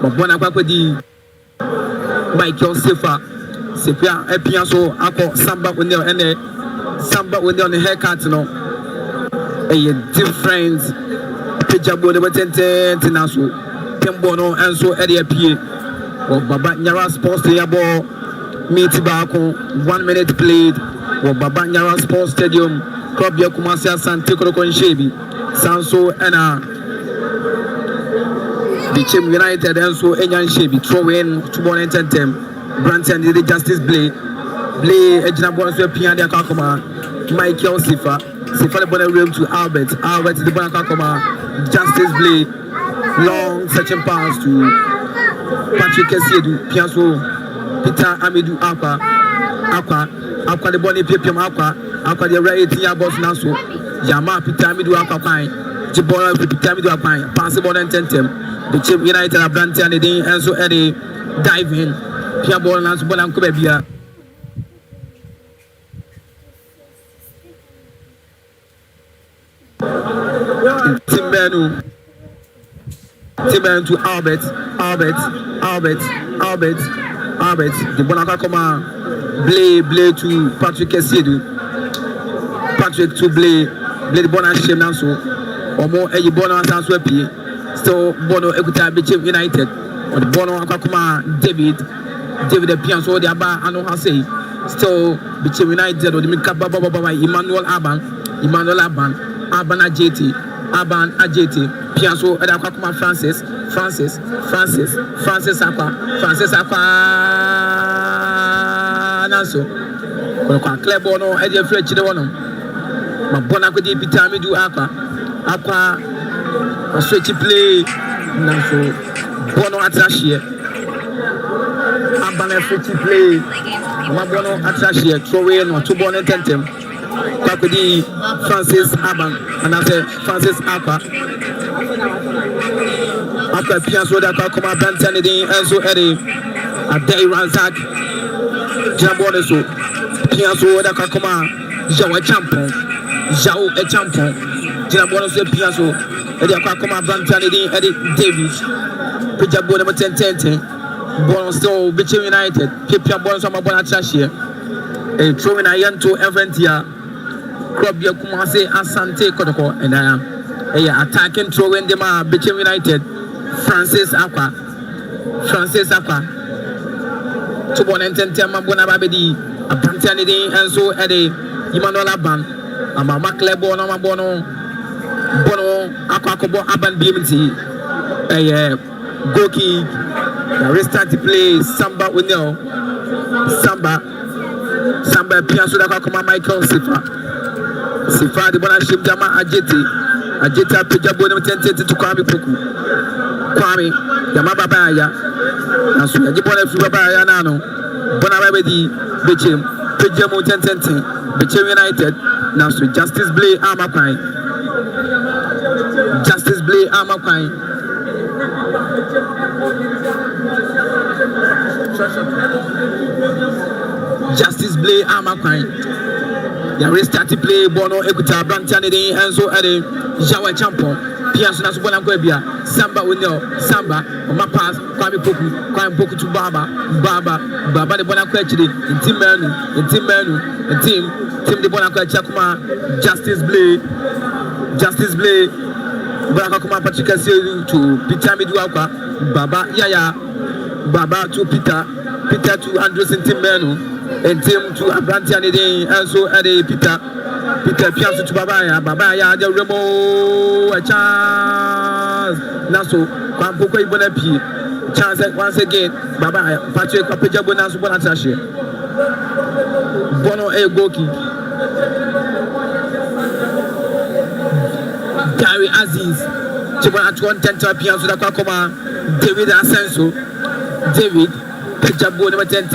but Bonapadi Michael Sefa Sepia Epiaso Ako Samba when they're in Samba when they're on the haircut no a different Pijabo de Batente Tinaso Tembono and so Eddie P or Baba Nyara Sports Yabo meet Bako 1 minute played or Baba Nyara Sports Stadium Club Yakumasi Asante Kotoko Shebi Sanso and Bechem United and so Enyan Shebi throw in 2-1 Branton did Justice Blay Ejina Bonso Pian Kakoma Michael Sifa the ball room to Albert the ball Kakoma Justice Blay long searching pass to Patrick Kesiedu Piaso Peter Amidou Aqua the ball Pipium Aqua the right 18 boss Naso Yama Peter Amidou Aqua Pine Jibora Peter Amidou Aqua pass the ball and Tentem Bechem United and Branton and so Eddie dive in Pia ball and ball and Kubebia Timbenu to Albert the Bonaka Koma Blay to Patrick Kesiedu Patrick to Blay the Bona Shemanso or more a Bono Sanswepi still Bono Ekuta Bechem United or the Bono Akakuma David the Pianso the Abba I know how say still Bechem United or the Mikaba Emmanuel Aban Aban Ajeti Pianso Adakuma Francis Aqua Nanso Kwa Klebono Eddie Fletch the one Mabona could be time do Aqua a switch play Nanso Bono Atashie Aban switch play Mabono Atashie throw in or 2-1 Tentem Kakudi Francis Aban and I say Francis Aqua Pianso da Kakoma Bantani and so Eddie a day ransack Jamboneso Pianso da Kakoma Jao a champion Jamboneso Pianso Eddie Kakoma Bantani Eddie Davis Pijabone 10 Bono still Bechem United Pipia Bono Sama Bonachashie a throwing a yanto Eventia Club Yakumase Asante Kotoko and I am attacking throwing them Bechem United Francis Aqua 2-1 Mabona Babedi a Pantani and so Eddie Emmanuel Aban Mama Klebo Bono Aqua Kobo Aban BMT a Goki restart to play Samba with no Samba Pianso da Kakoma Michael Sifa the Bonaship Jama Ajeta Pijabo 10 to Kwame Poku Kwame Yama Babaya Nasu Yajibona Fubaya Nano Bonabedi Bechem Pijamo 10 Bechem United Nasu Justice Blay Amakwai Justice Blay Amakwai Ya restart play Bono Ekuta Brantani and so Eddie Jawa Champion Pianso na Subona Kwebia Samba Unyo Samba Oma pass Kwame Poku to Baba the Bona Kwechidi in team the Bona Kwechakuma Justice Blay Bona Kuma Patrick Kesiedu to Peter Miduaka Baba to Peter to Andrews in team and team to Abrantiani and so Eddie Peter Pianso to Babaya the Remo a chance Naso Kwampoko Ibonapi chance once again Babaya Patrick Pejabo Nasu Bonatashi Bono A Goki Gary Aziz Chibana 210 Pianso da Kwakoma David Asenso David Pejabo number 10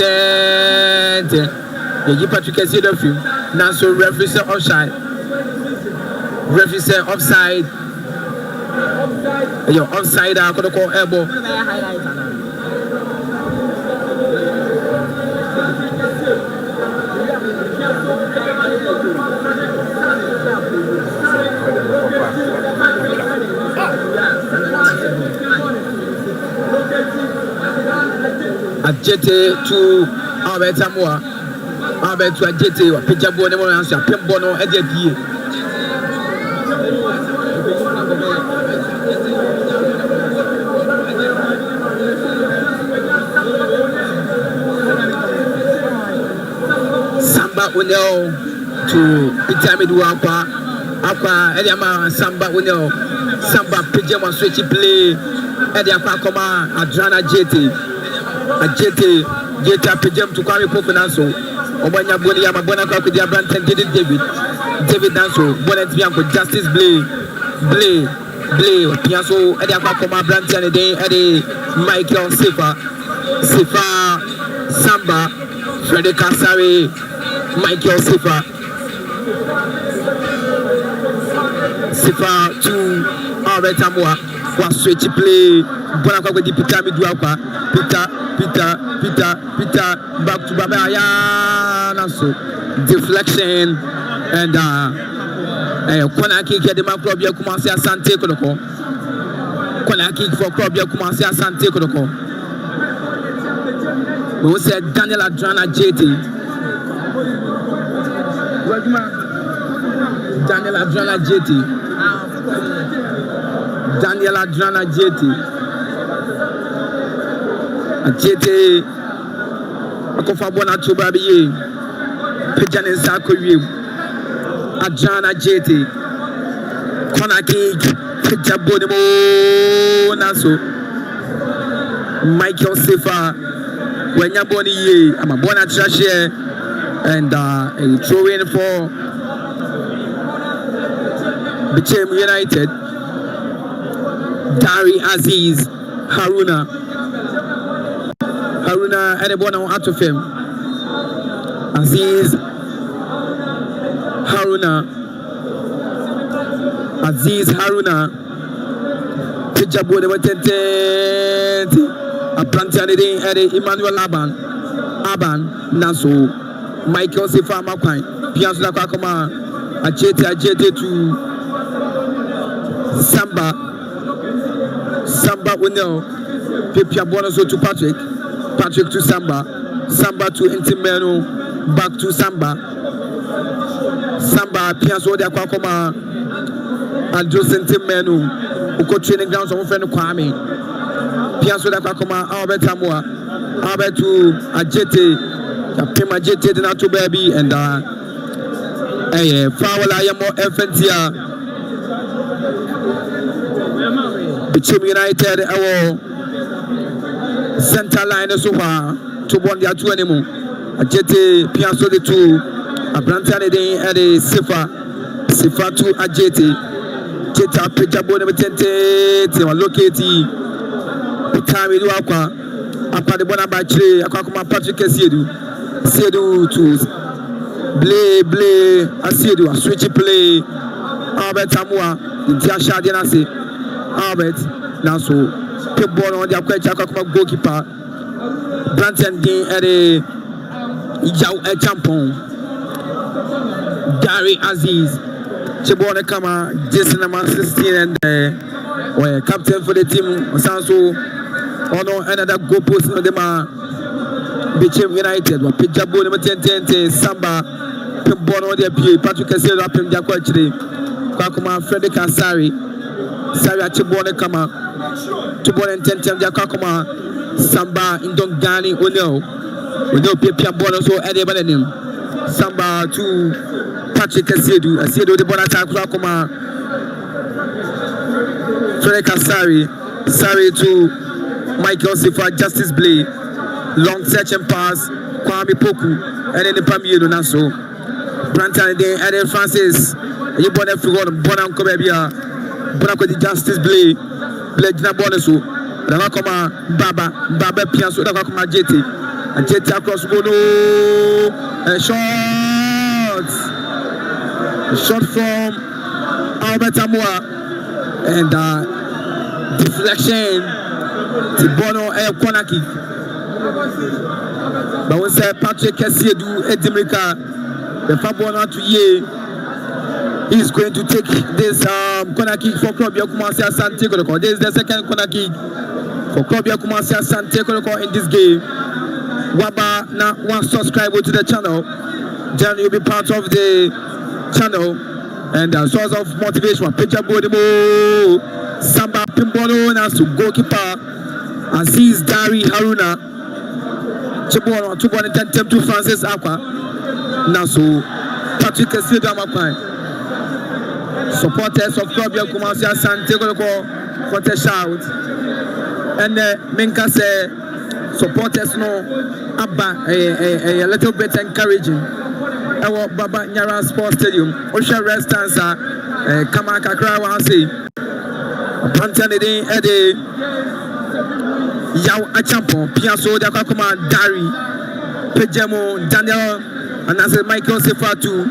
the Patrick Kesiedu film now so referee say offside your offside I could call elbow Ajete to Albert Samoa. Albert to Ajete or Pijabo no answer. Pimbono Eddie. Samba Unel to Pitamidu Aqua Ediama Samba Unel Samba Pijama switch play Ediaka Koma Adrana JT Ajete Jeta Pijam to Kwame Pokunaso Obanya Boni Yamabona Kakudia Branton David Danso Bonnet Bianco Justice Blay Piasso Ediaka Koma Branton Eddie Michael Sifa Samba Frederick Kasari Michael Sifa to Albert Samoa was switch play Bonaka with the Peter Miduaka Peter back to Babaya so deflection and corner kick at the man club Kumasi Asante Kotoko corner kick for club Kumasi Asante Kotoko we said Daniel Adrana JT Daniel Adrana JT Akofa bona to baby Pijan and Sako Adrana JT corner kick Pijabonimo Naso Michael Sifa when you're born ye I'm a bona trash here and a throw in for Bechem United. Dari Aziz Haruna had a one out of him. Aziz Haruna Pijabo de Watente a plantain at Emmanuel Aban Naso Michael Sifa Makai Piazza Kakoma Ajete to Samba Unel Pipia Bonaso to Patrick to Samba to Intimeno back to Samba Piazza de Kakoma and Joseph Intimeno who could training grounds of friend Kwame Piazza de Kakoma Albert Samoa Albert to Ajete Pima Jete na to baby and foul I am more FNTR Bechem United our center line so far to one their two anymore Ajete Piazza de two a Brantan at a Sifa to Ajete Jeta Pijabo number 10 locate time we do aqua apa de bona battery akwa Patrick Siedu to Blay Asiedu a switch play Albert Samoa Intia Shadi Nasi Albert now so pick ball on the akwa goalkeeper Branton Dean at a champon Dari Aziz Chibone Kama Jason number 16 and captain for the team Sanso ono another goal post no dem Bechem United wa Pijabo number 10 Samba Pimbono on the PA Patrick Siedu apem dia kwa chire kwa kuma Frederick Asari Chibone Kama Chibone 10 dia kwa kuma Samba Indongani Onel Pipia Bono so ede banem Samba to Patrick Siedu de bona ta kwa kuma Frederick Asari to Michael Sifa Justice Blay long search and pass Kwame Poku and then the Pamiero Naso Brantan then Eden Francis you born every one Bonam Kobebia Bonako the Justice Blay Jina Bonaso Rakoma Baba Piasso Rakoma JT and JT across Bono and shot from Albert Samoa and deflection Tibono corner kick. But we say Patrick Siedu Edimika, the Fabono to Ye, he's going to take this corner kick for Club Kumasi Asante Kotoko. This is the second corner kick for Club Kumasi Asante Kotoko in this game. Waba na one subscribe to the channel, then you'll be part of the channel and a source of motivation. Picture Bodimo Samba Pimbono na to goalkeeper Aziz Dari Haruna Chibono 2.10 to Francis Aqua na so Patrick Sidamakwai. Supporters of Club Kumasi Asante Kotoko for the shout and Minka say supporters no abba a little bit encouraging. Our Baba Nyara Sports Stadium, Osha Restance, Kama Kakra Wansi, Pantanidi Eddie Yaw Achampo, Piasso, Dakakuma, Dari, Pejamo, Daniel, and as Michael Sefatu,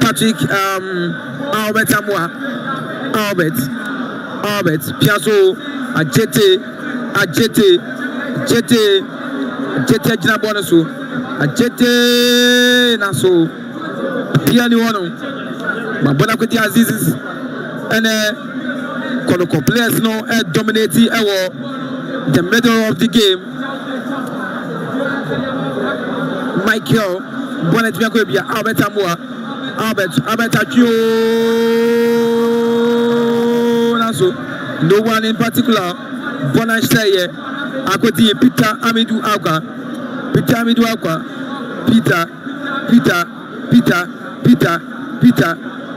Patrick Albert Amwa, Albert, Piasso, Ajete Jinabonasu, Ajete Naso. Piani one, my Bonacuti Aziz and Kotoko players no dominating the middle of the game. Michael Bonnet Macobia, Albert Amua, Albert Akio Naso, no one in particular. Bonash say, Akoti Peter Amidou Aqua, Peter,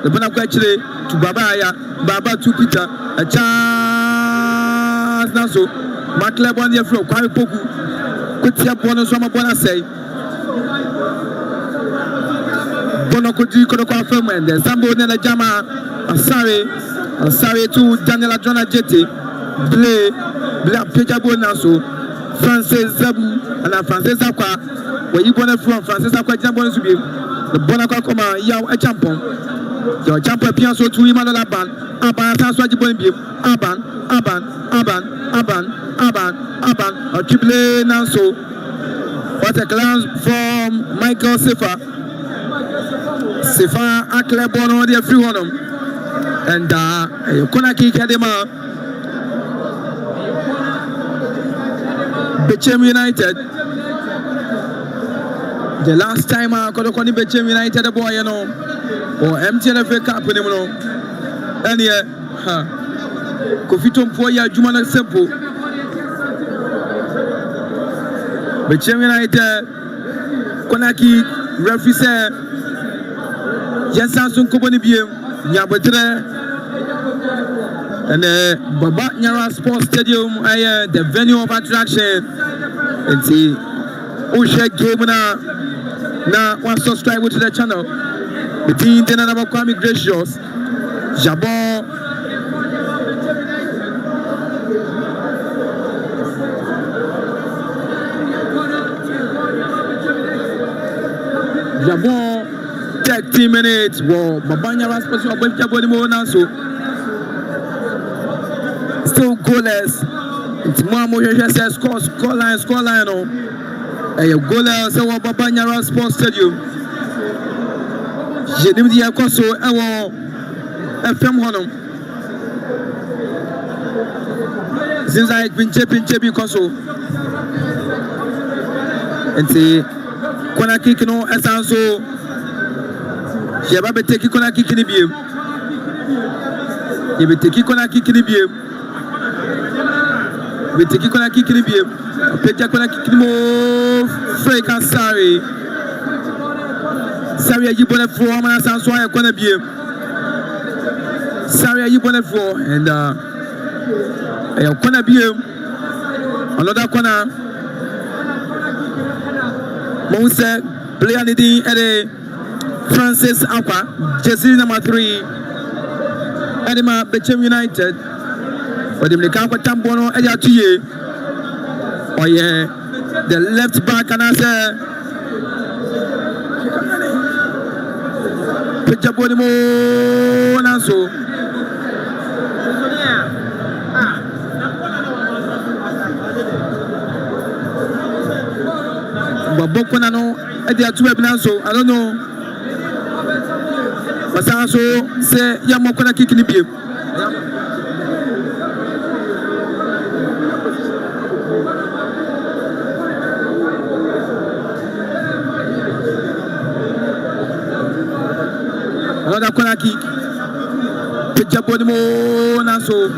the Bonacuti to Baba to Peter, a chance now so. Macleb on the floor, Kwame Poku, Kutia bonus from a bonus say. Bonacuti Kotoko film and then Sambo Nella Jama, sorry to Daniela Jona Jete, Black Pejabo Naso, Francis Zabu, and Francis Aqua, where you born from Francis Aqua Jambon to be. The Bonacoma Yaw a champion. Your champion Piasso to him on the ban. Aban, or Triple Nanso. What a glance from Michael Sefa Aklebono, the free one. And Konaki Kadema Bechem United. The last time I got a Bechem United, the boy, you know, or MTNFA Cup, you know, and yeah, Kofitum Poya Jumana Simple. Bechem United, Konaki, referee said, yes, Samsung Company BM, Yabotre, and Baba Nyara Sports Stadium, the venue of attraction, and see, Osha game now one subscribe to the channel. The team then another Kwame Gracious, Jabon, Jabon, 30 minutes. Well, Babanya was supposed to be able to so still goalless. It's Mamo says score line. A goaler so Babanya Sports Stadium. Je dis dire quoi so FM honum. Since I pinche because and see kona kick no esanso je ba be take kona kick ni biem. Je be take kona kick ni biem. We take kona kick ni biem. Peja kona kick ni mo Frank Asari. Sorry, you put it for and so I gonna be. Sorry, you put it for and I gonna be another corner. Mose play on the Francis Aqua, jersey number 3. Edema Bechem United. But the Mekaka Tambono Eya. Oh yeah, the left back and I say Pejabonimo Naso. But Bokonano, they are 2 Naso. I don't know. But also say Yamokona kicking the a corner kick. Pejabonimo Naso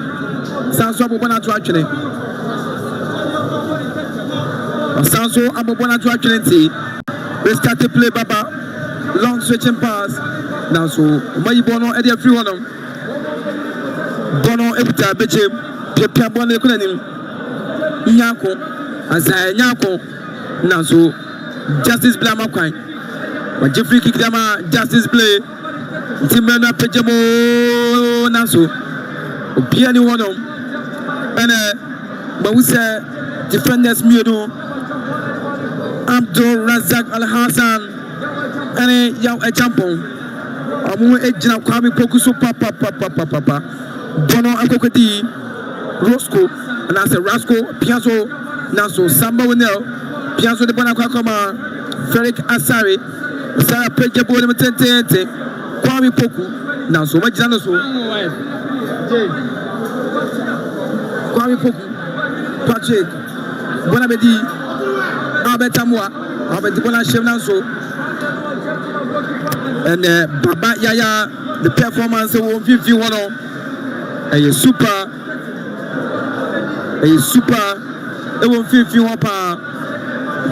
Sanso Abobona to actually. Sanso Abobona to actually. We start to play Baba. Long stretching pass. Now so Mayi Bono Eddie free one. Bono Ebita Bechem. Pia Bono Kunanim. Nyako. Asa Nyako. Now so Justice Blama Kwai. But Jeffrey kick them Justice play. Timena Pejamo Naso. Piani one and but we say defenders Miedo Abdul Razak Al Hassan and Yaw a Jampon. Amu Ejina Kwame Pokuso Papa Bono Akokoti Roscoe and I say Rasco Piazzo Naso Samba Winel Piazzo de Bonacoma Felix Asari Sarah Pejabo Tente Kwame Poku now so much Janoso Kwame Poku Patrick Bonabedi Albert Amwa Albert Bona Shemnanso and Baba Yaya the performance of 51 a super it will 51 pa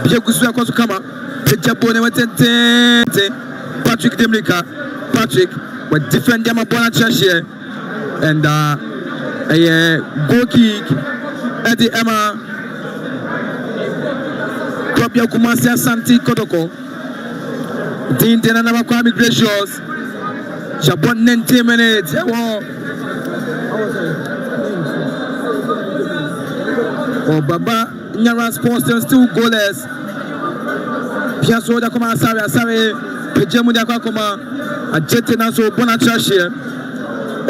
Biagusu Kosu Kama Pejabo Tente Patrick Demrika Patrick with different Yamabona Chashire and a goal kick at the Emma Kopia Kumasi Asante Kotoko Dean Denana Kwame Gracious Jabon 90 minutes Baba Nyara Sports still goalless Piasso da Koma Asare Pejemu da Koma a jet and also Bonatrash here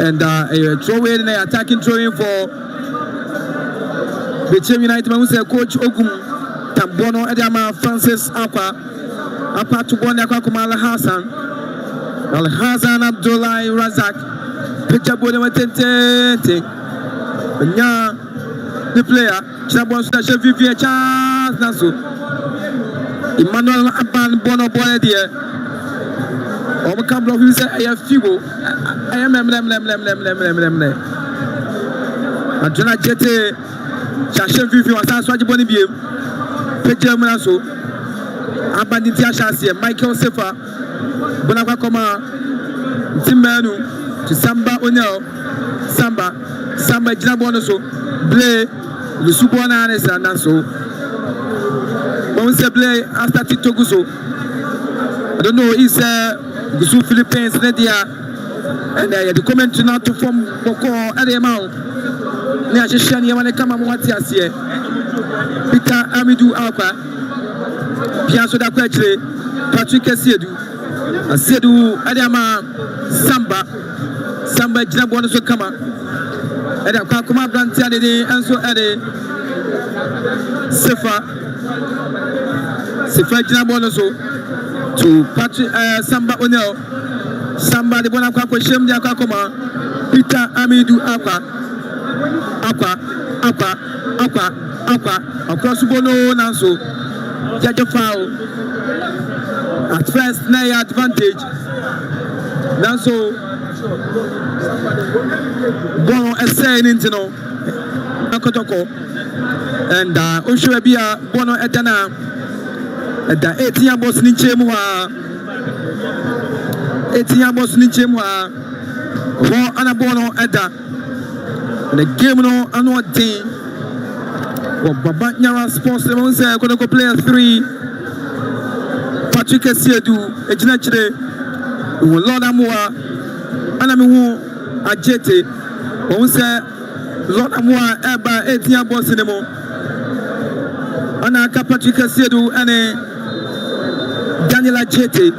and a throw in attacking throwing for Bechem United. Man, we say Coach Ogum Tambono Edama Francis Apa to Bonaka Kumala Hassan Al Hassan Abdullah Razak Pejabone Tente Nya the player Chabon Station Vivier Chance Nasu Emmanuel Aban Bono Boy dear. Oh, my camera will say, I have Fibo. I am and Jonah Jette Shashem Vivi was asked what you want to be. Pejamaso Abanditia Shasia, Michael Sefa, Bonavacoma, Timbanu, to Samba Onel, Samba Jinabonoso, Blay, the Subonanes and Naso. When we say Blay, after Titoguso, I don't know, he's Gusu Philippines, Nadia, and the comment to not to form Boko at the amount. Nashani, when I come on what yes, Peter Amidou Alpa, Piazzo da Quetre, Patrick Sedu, Adama, Samba Jinabono Kama, and I can't come up and tell the answer at a Sefa Jinabono to Patrick Samba Onel, Samba the Bonacqua Shem de Akakoma, Peter Amidou Aqua, across Bono Nanso, Jaja foul. At first, Naya advantage. Nanso Bono essaying into no Kotoko and Oshwebia Bono Etana. At the 18 boss Nichemwa, Anabono Edda, the game no annual day. Baba Nyara Sports, they won't say, I'm going to go play 3. Patrick Sedu, Ejinachre, Lord Amua, Anamiwu, Ajete, won't say, Lord Amua, Eba, 18 boss in the mo. Anaka Patrick Sedu, and Daniel Ajete.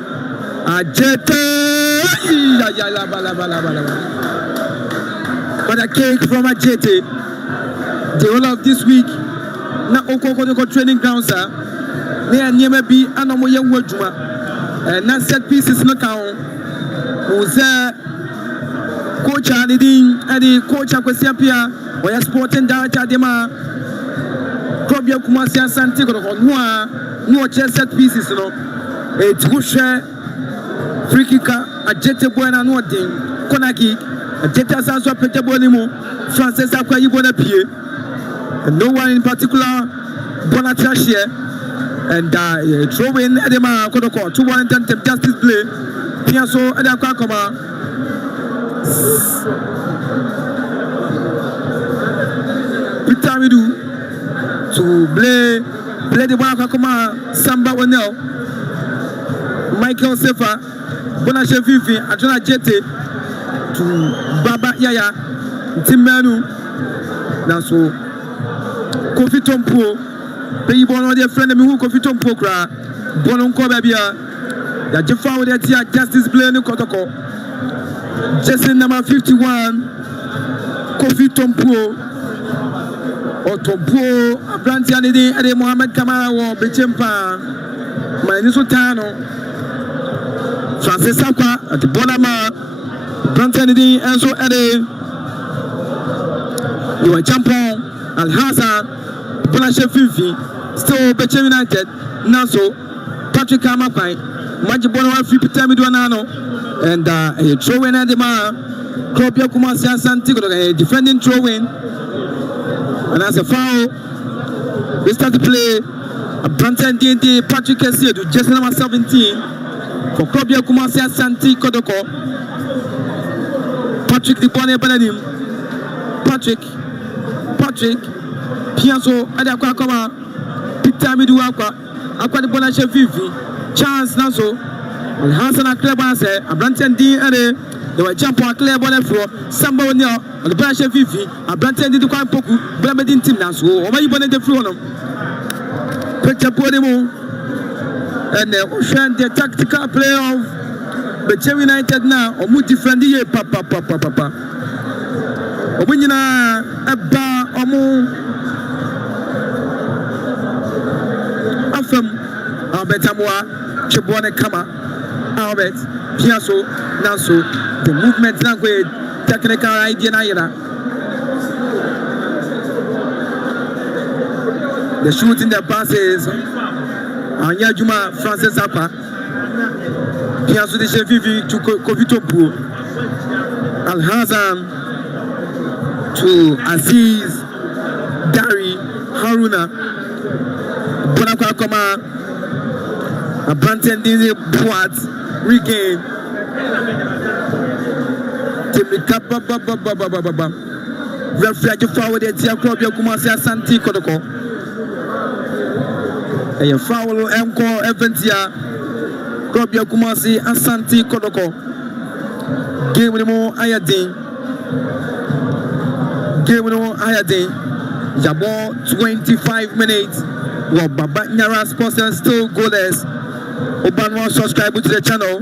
But a cake from Ajete. The whole of this week, na Okoko training ground, sir. They are near me, and I'm young Wajuma. And not set pieces no count. Who's Coach Adidin, Adi, Coach Aquasiapia, or sporting director Dema, Kobia Kumasi Asante Kotoko, no chess set pieces, no. It's Husha, free kicker, Jete Buena Noting, Konaki, a Jeta Sanso Pete Bonimo, Francis Aqua Ibona Pie, and no one in particular, Bonatracia, and throwing Edema Kotoko, 2-1 justice play, Piasso Edakakoma. Peter Midu to play the Wakakoma Samba Wanel, Michael Sefa, Bonashe Fifi, Adjona Jete to Baba Yaya, Timanu, Naso Kofi Tompo, Pay Bono, their friend, who Kofi Tompo Kra, Bonon Kobabia, the Jaffa with the Justice Play no Kotoko, Jason number 51, Kofi Tompo. Otobo Abrantiani Ade Mohamed Kamara wo Bechem pa Maniso Tano Francis Sakwa at Bonama Abrantiani Enso Ade you are champion Al Hassan Bonashe Fifi still Bechem United Naso Patrick Kamapai Majibono free time Duanano and a throw in Adema Klopia Kumasi Asante Kotoko defending throw in. And as a foul, we start to play a Branton D&D Patrick Kessier to just number 17 for Klopia Kumasi Asante Kotoko. Patrick Dipone Benadim. Patrick Piasso Adakwa Peter Miduakwa Aqua de Bonashe Vivi Chance Naso and Hassan Aklebase a Branton D&D. They were jump on clear ball floor. Somebody now on the branch of Fifi. A Branton did the quite poku. Blamedin team now. So, over you on the floor. Picture Podimo and the tactical play of Bechem United now. Or multi friendly papa. Or when you know a bar or more. Afam Albertamoa Chabone Kama Albert Piasso Naso. The movement language, technical idea, the shooting, the passes, Anya Juma, Francis Apa, Piasso de Chevivi to Kovitopu, Al Hazan to Aziz, Dari, Haruna, Bonakwa Koma, a Branton Dizzy Boat, regain. Referee forward at the club, Kumasi Asante Kotoko. A foul encore Eventia Club Kumasi Asante Kotoko. Game with more Ayadin. Jabo 25 minutes. Well, Baba Nyara Sports still goalless. Obanwa subscribe to the channel.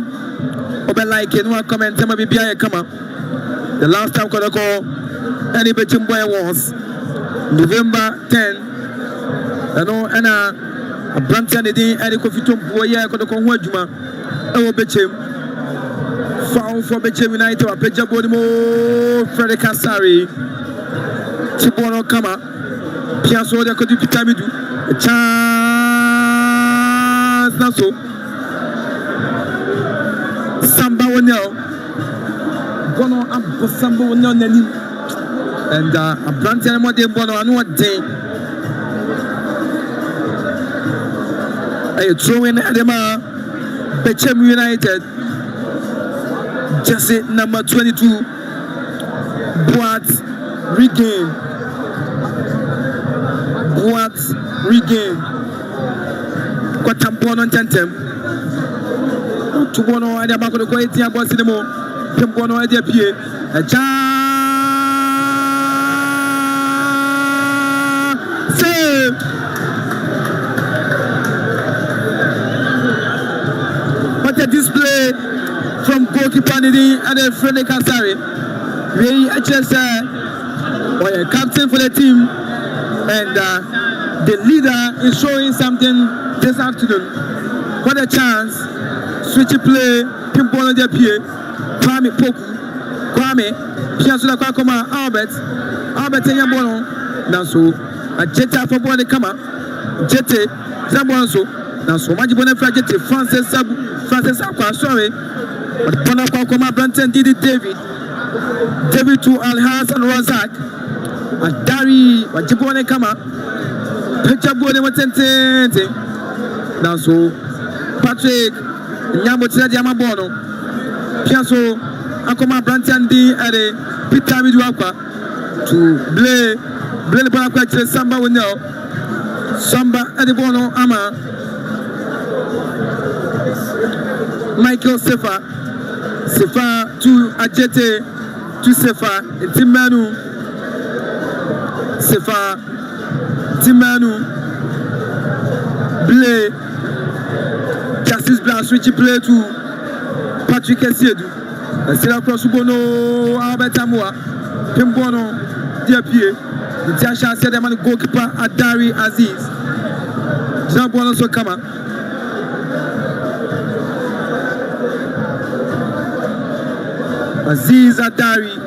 Oben like and one comment. Tell me be a come up. The last time Kotoko any Bechem boy was November 10. And a Branton Edin and Kofi Tompo Kotoko Wajuma. Ewo Bechem. Foul for Bechem United. Peja Bodimo Frederick Kasari. Tibono Kama. Piasso de Kodi Pitamidu. A chance Naso. Samba Wanel. Bono Sambo no nani and a Branton mo de Bono anu day a throw in Adema Bechem United Jesse number 22 Boat regain Kwatambono Tentem to Bono Adema ko ko etia boss ni mo Bono idea pie a save what a display from goalkeeper Nidi and Frederick Kasari. Really just a captain for the team and the leader is showing something this afternoon. What a chance. Switch play Pimpono de Pie Kwame Poku Kwame Piasso da Kwakoma Albert Bono Naso a Jetta for Bonne Kama Jette Zabonso Naso Majibone Jette Francis Aqua sorry But Bonakwa Branton did it, David to Alhaz and Razak. And Dari, Wajibone Kama. Pichabone Matente. Now so Patrick Nyamotina Diamabono. Piasso Akoma Branton D at a Peter Midwaka to Blay Bonakwa Samba will know. Samba at the Bono Ama. Michael Sefa to Ajete to Sefa Timanu Sefa Timanu Blay Justice Black switch play to Patrick Esiedu still across Ubono Albertamoa Pimbono Diapie the Jasha said the man goalkeeper Adari Aziz Jean Bono Sokama Aziz Adari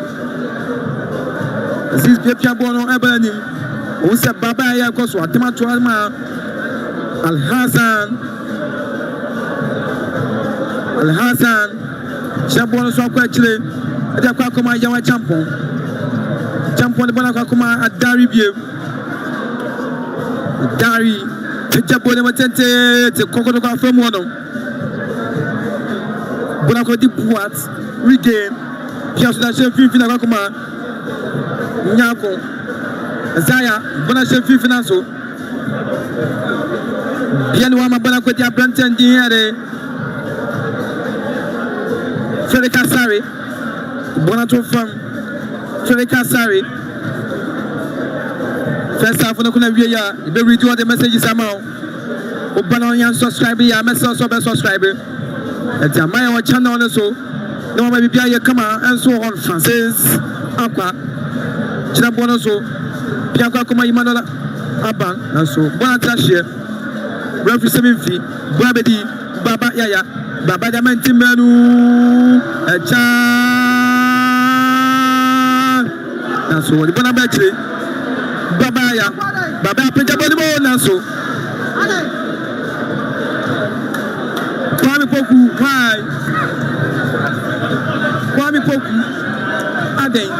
Aziz Pepia Bono Ebenim Usa Baba ya Koso Atima Tualma Al Hassan Chabono so kwa chile Adia kwa kuma yawa champon de bona kwa kuma Adari bie Adari Pejabone matente te kokodo kwa from wono bona kwa di boat regain Piasso da chef fina kwa kuma Nyako Zaya bona chef fina so bien wa mabana kwa dia Branton di here Frederick Asari bona to from Frederick Asari first half na kuna wie ya be read all the messages amount obana yan subscribe ya message so be subscribe et amaya wa channel no so no ma bibia ye kama and so on Francis akwa chira bona so bia kwa kuma imanola aban na so bona trashie referee 7 feet babedi baba yaya baba diamante menu echa na so di bona bachi baba ya baba peja boni mo na so Kwame Poku Aden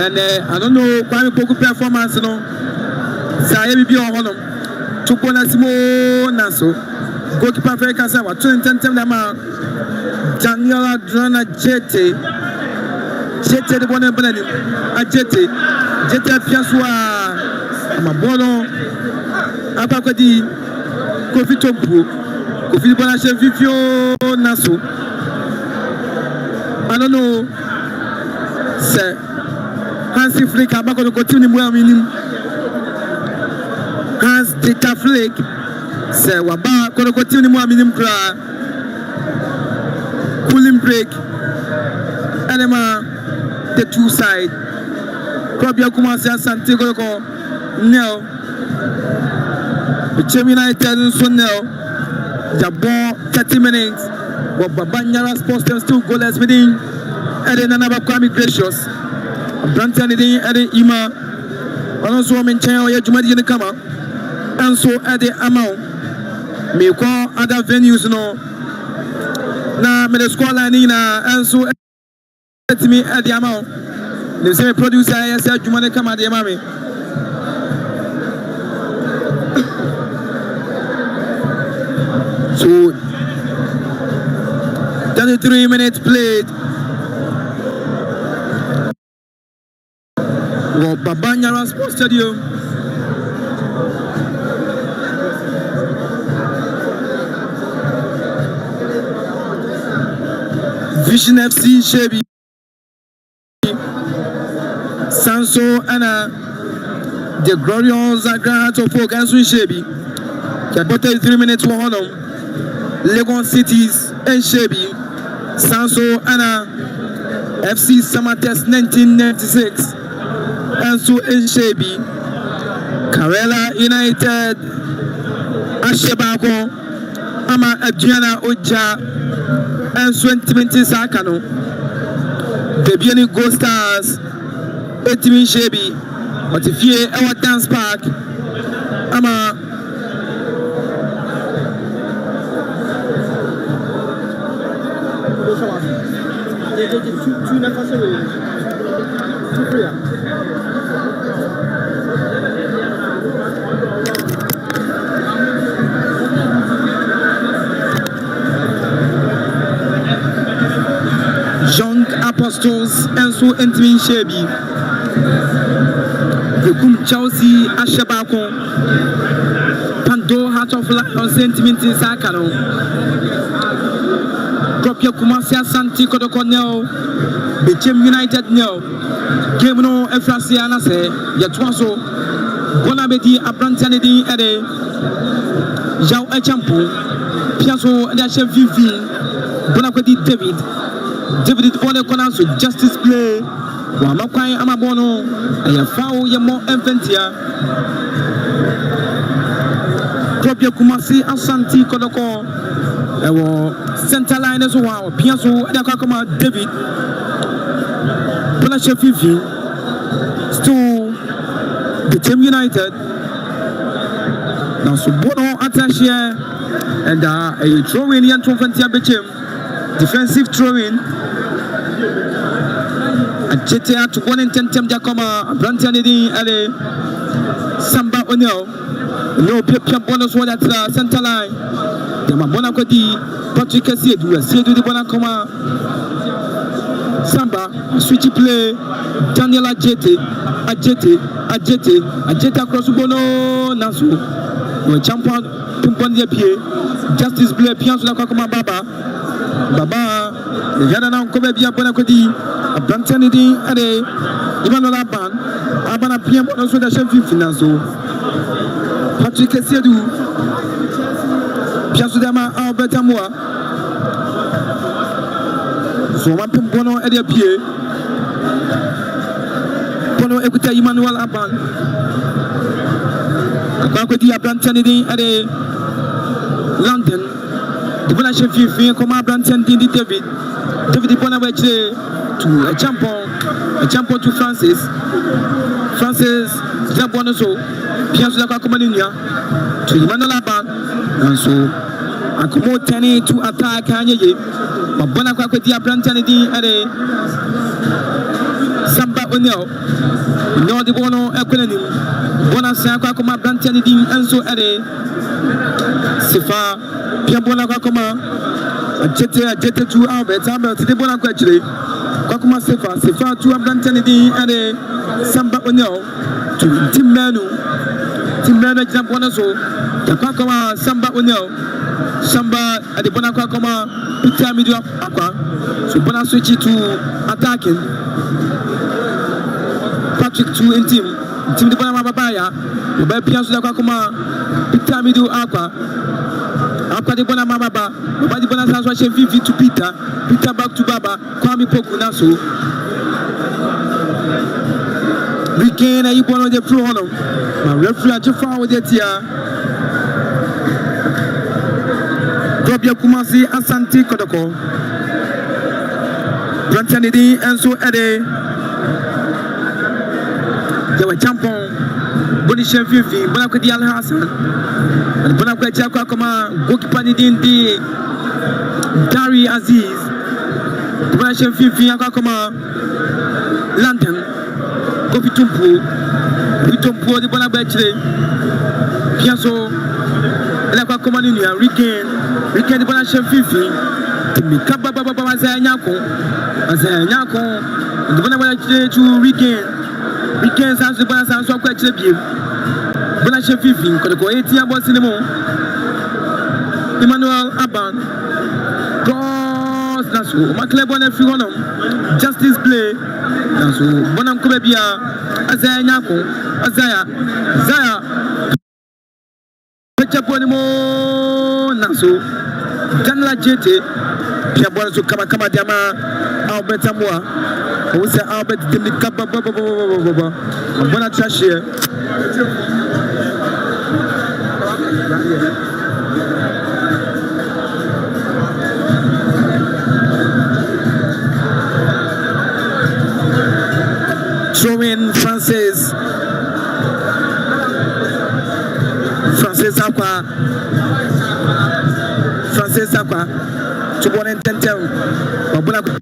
and I don't know Kwame Poku performance no say be on honum to bonasimo na so goalkeeper Frederick Kasa wa 2010 na ma Daniela Drana Jete de bonne bonne Jete Piasso ama bono apa ko di Kofi Tompo Kofi bona chef Vivio Naso I don't know say Hansi Flick abako ko continue mu aminim Hans Data Flick say waba ko continue mu aminim kra cooling break enema the two side Probably commence à Asante Kotoko Neo Bechem United so Neo Jabon 30 minutes but Babanyara Sports Team still goalless within and then another Kwame Gracious Branton Ede Ima and also Menchaya or Jumadi in the Kama and so at the amount may call other venues no na me the squad line and so at me at the amount they say producer I said Jumane come at the mami. So 33 minutes played. Well, Babanyara Sports Stadium. Vision FC Shebi. Sanso and the Glorious Grand of Folk and Shebi. About 33 minutes for Honor. Legon Cities and Shebi. Sanso and FC Summer Test 1996. And so in Shebi. Karela United. Ashebako. Ama Adriana Oja. And so 20 Sakano. The Bieni Ghost Stars. Etimi Shebi, but if you our dance park, I'm a Young Apostles and so Etimi Shebi. The Kum Chelsea Ashabako Pando Heart of Lion Sentiment in Sakano. Drop your Kumasi Asante Kotoko no. Bechem United no. Game no Efrasiana say Yatwaso Bonabedi Abrantanedi Ede Jao Echampo Piazo Dasha Vivi Bonakwedi David Bone Konaso Justice Play. Wamakwai amabono ayafao yemo enventia Propia Kumasi Asante Kotoko ewo center line so wa piaso adakwa kama David Bona Shefifi still Bechem United now so bono attache and a throw in yan tromfantia Bechem defensive throw in Jetea to one in 10 Jakoma, Brantanidi, Ale Samba O'Neill, no Pipia bonus one at center line. The Mabona Kodi, Patrick Sedu, Sedu de Bonacoma, Samba, switchy play, Daniel Ajete across Bono Nasu, no champion, Pimpon de Pie, Justice Play, Piazza Kakoma Baba, the Yana Kobia Bonacodi. Abrantanidi Ade Emmanuel Abana PM also the chef financial Patrick Sedu Piasudama Alberta Moa so one Bono Edia Pie Bono Equita Emmanuel Aban Abakoti Abrantanidi Ade London the Bona chef come Abrantanidi David Bonaweche to a champion to Francis Jabonoso Piazza Comania to Emmanuel Aban and so Akumo Tani to attack Kanye but Bonaquatia Brantanidi at a Samba O'Neill no the Bono Equanim Bonasaka Coma Brantanidi and so at a Sifa Piabona Coma a jete to Albert to the Bonaquatre Kakuma Sefa to Abrantanidi and a Samba O'Neill to Tim Manu Jambonaso, the Kakuma Samba O'Neill, Samba at the Bonacoma, Peter Midio Aqua, so Bonasuchi to attacking Patrick to in Tim the Bonamabaya, the Piazza Kakuma, Peter Midio Aqua. After the Bonamaba, the Bonasa Vivi to Peter back to Baba, Kwame Pokunaso. We gain a Yupon on the floor. My referee at your phone with it here. Drop your Kumasi Asante Kotoko. Brantanidi and so Ede. They were champion. Bonisha Vivi, Bonakodi Al Hassan, and Bonakwa Koma, Gokipanidin di Dari Aziz, Bonisha Vivi, Akakoma, London, Gopitumpu, the Bonabatre, Piazo, Elakoma Linia, regain the Bonisha Vivi, Timikaba Baba Zayako, and the Bonabatre to regain. Weekends as the Banas and so quite a view. Bonasha Vivi, could go 80 about cinema. Emmanuel Aban, God, that's who Maclebon every one of them. Justice Play, that's who Bonam Kubebia, Azaya Nako, Zaya, Pechaponimo, Naso, Janla Jete, Piabozo Kama Dama, Alberta Moa. Who said Albert Dimikaba I'm gonna trash here. Throw in Sakwa. Francis Sakwa. Chubon and Tentel. Babuna.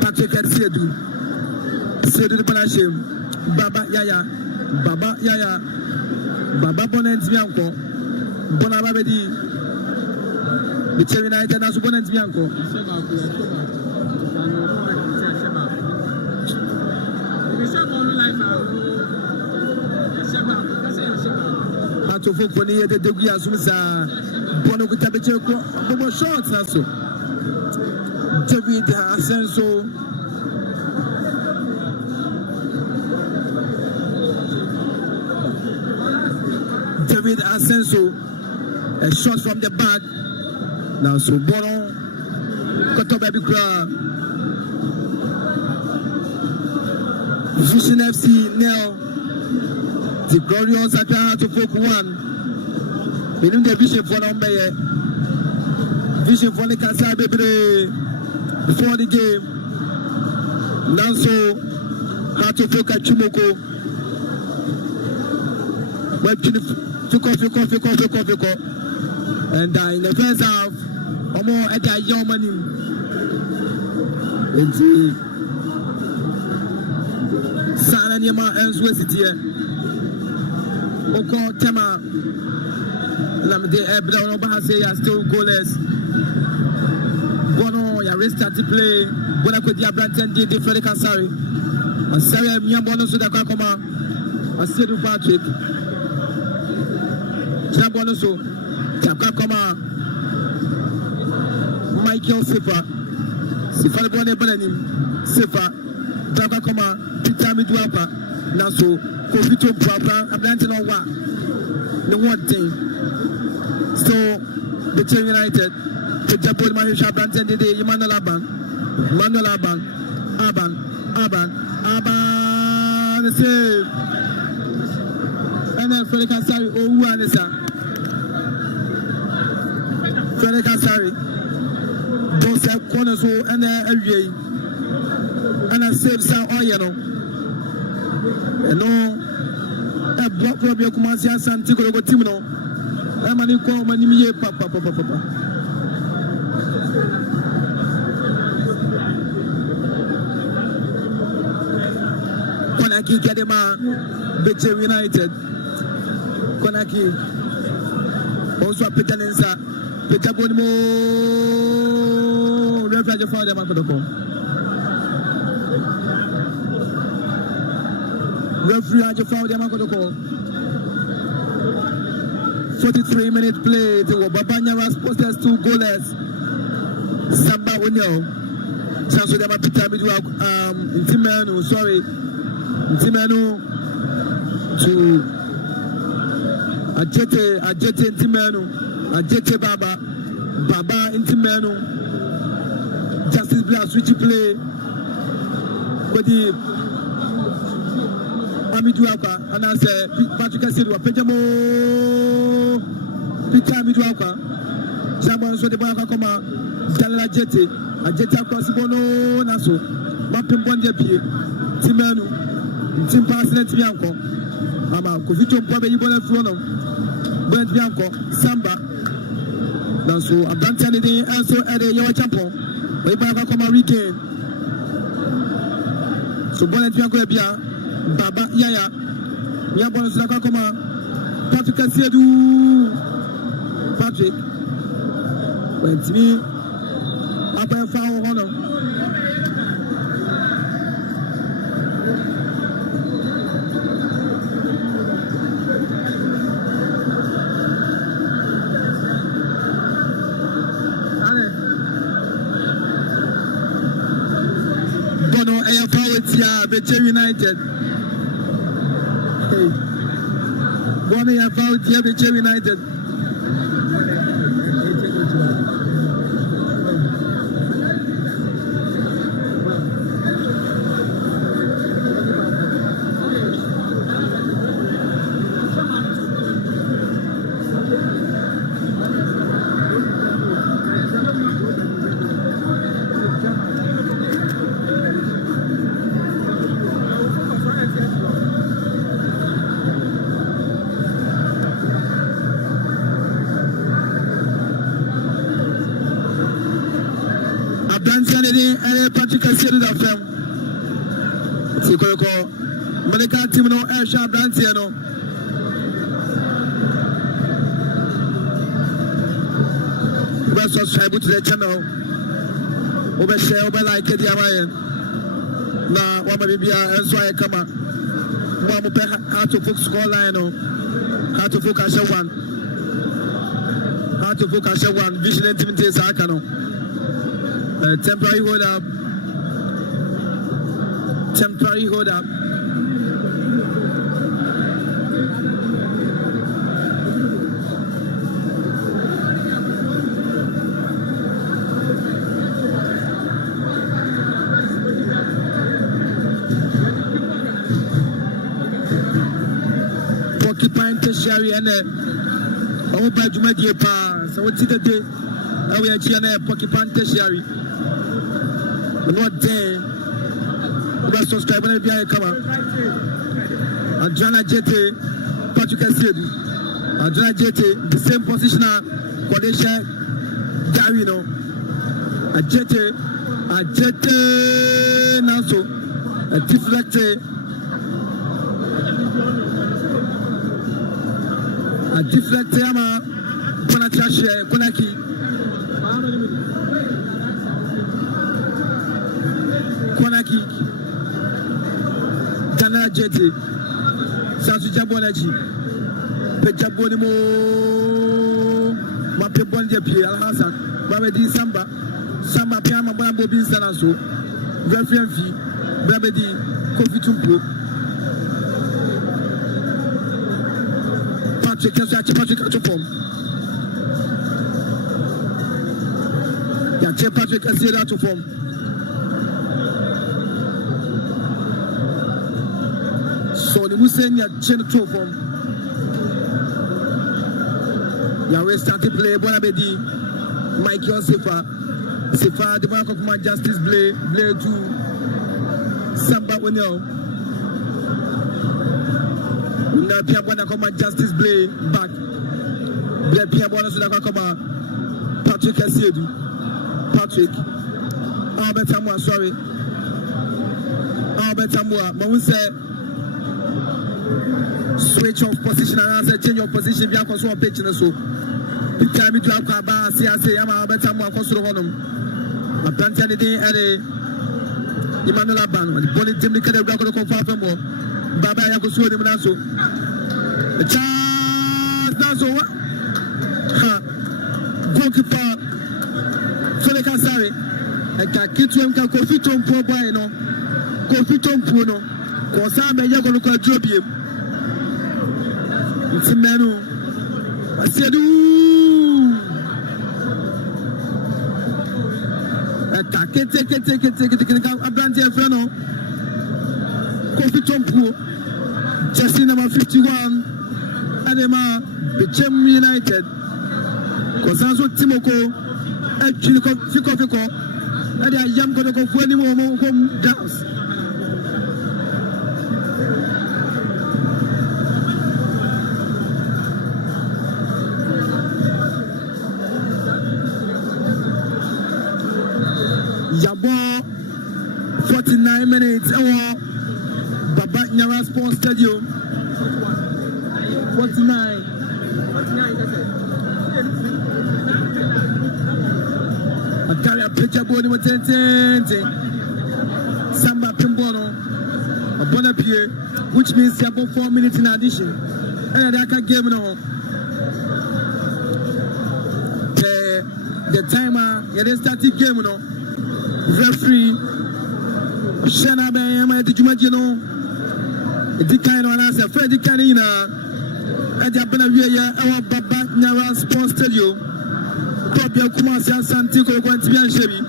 Patrick and Sedu the Panashim, Baba Yaya, Baba Bonnet Bianco, Bonabadi, the United as Bonnet Bianco. To folk for near the Dugias Bono Kutabicheko, Bobo Shorts also. David Asenso. David Asenso, a shot from the back. Now, so Bono Kotobabikra Vision FC now. The glorious Accra to folk one. Meaning the vision for number vision for the Casa Baby before the game. Now so how to folk at Chumoko. Web to coffee. And in the first half, more at the young money. And see San Anima ends with it. Oko Tema Lamde Ebra Obahase ya still goalless. Bono ya restart to play. Bona ko dia Branton di Frederick Asari. Asari mi bono so da kwa koma. Asedu Patrick. Ja bono so. Ja kwa koma. Michael Sipa. Sifa le bonne bonne Sifa Daka koma Peter Midwapa Naso Kofito Papa Ablante no wa the one thing so Bechem United to Japol Mahisha Branton today Emmanuel Aban save and then Frederick Asari Ouanesa Frederick Asari those have corners and then and I save some oil and no a block from your Kumasi Asante Kotoko Timno I'm an equal manimier papa Konaki Kadema Bechem United Konaki also a Petanensa Petabonimo Refuge for the Makotoko Refuge for the Makotoko 43-minute play to Babanya Raspostas 2 goalless Samba Unyo Sanso Dama Peter Midwa Intimano sorry Intimano to Ajete Intimano Ajete Baba Intimano Justice Black switch play with the Amiduaka and I say Patrick Asidwa Pejamo Peter Amiduaka Jamba so the Baka Koma Dalla Ajete across the Bono Naso Mapim Bondia Pie Timano Tim Pasnet Bianco Ama Kofito Pobe Ibona Frono Brent Bianco Samba Naso Abantani de also at a Yawa Champo Baka Koma regain so Bonnet Bianco Bia Baba Yaya Yabon Saka Koma Patrick Asiedu Patrick went to me up and found honor Bono and Bechem United Bono and Bechem United Patrick Asidwa FM Tikoko Medical team no Aisha Brantiano subscribe to the channel over share over like the amayen na wama bibia enso ay kama mo mo pe how to focus score line no how to focus one vision intimate sa aka no temporary hold up Porcupine tertiary and oh by Juma dear pa so what did they we are here Porcupine tertiary not there subscribe and be a cover Adjana Jete Patrick Asidwa Adjana Jete the same position Kodesha Darino Ajete Naso a deflect ama Bonatrashi Konaki Dana Jete Sansu Jabonaji Pejabonimo Mape Bondia Pie Al Hassan Babedi Samba Samba Piama Bona Bobin Sanaso, Referee V, Brabedi, Kofi Tumpo, Patrick to form. Yeah, Patrick Azira to form. So the Muslim Chen to form. Yahweh started play Bonabedi, Michael Sefa, the Bank of my Justice play to Samba Onel. Now Piabona come Justice play back. Piabona Sudaka come Patrick Asiedu. Patrick. Albert Amwa, sorry. Albert Amwa, but we say switch of position and answer change of position. We are consumer pitch so. The time it drop Kaba, say I'm Albert Amwa consumer honum. A plantain day at a Emmanuel Ban, the bonnet Timmy can go to confirm more. Baba Yakusu de Manaso. The chance now so what? Goalkeeper. So they can say, I can get to him, can Kofi Tumpo boy, no, Kofi Tumpo, no, because I'm a young local job. It's a menu. I said, ooh, take it, a brand here, Freno, Kofi Tumpo, Jesse number 51, Adema, Bechem United, because that's what Timoko. Actually, Fiko, and I am going to go for any more home dance. Yabo 49 minutes. Baba Nyara Sports Stadium 49. I carry a picture board in 10. Samba Pimbono, a Bonapie, which means about 4 minutes in addition. And I can give no. The timer, it started game no. Referee, Shana Bayama, did you imagine? The kind of answer, Freddy Canina, at the Abana, our Baba Nyara Sports Stadium. Probably Kumasi Asante Kotoko and Chevy,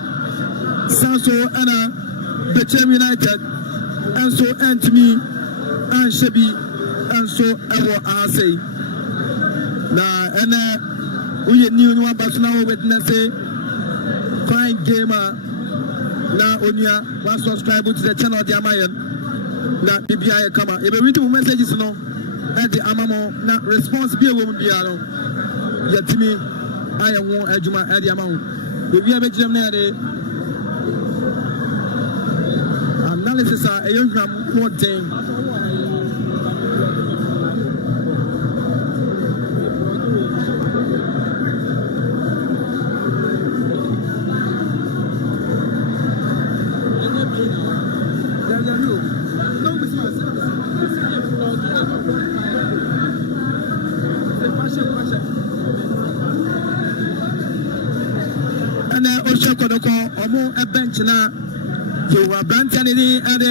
Sanso Anna, Bechem United, and so Anthony and Chevy, and so I say. Now, and we knew no one but now witness a fine gamer. Now, Onya was subscribed to the channel of the Amayan. Now, BBI come out. If we read the messages, no, at the Amamo, not responsible woman be alone. Yet to me. I am one Ajuma at the amount. If you have a gym there, analysis are a young one thing. A bench now. You were Branton and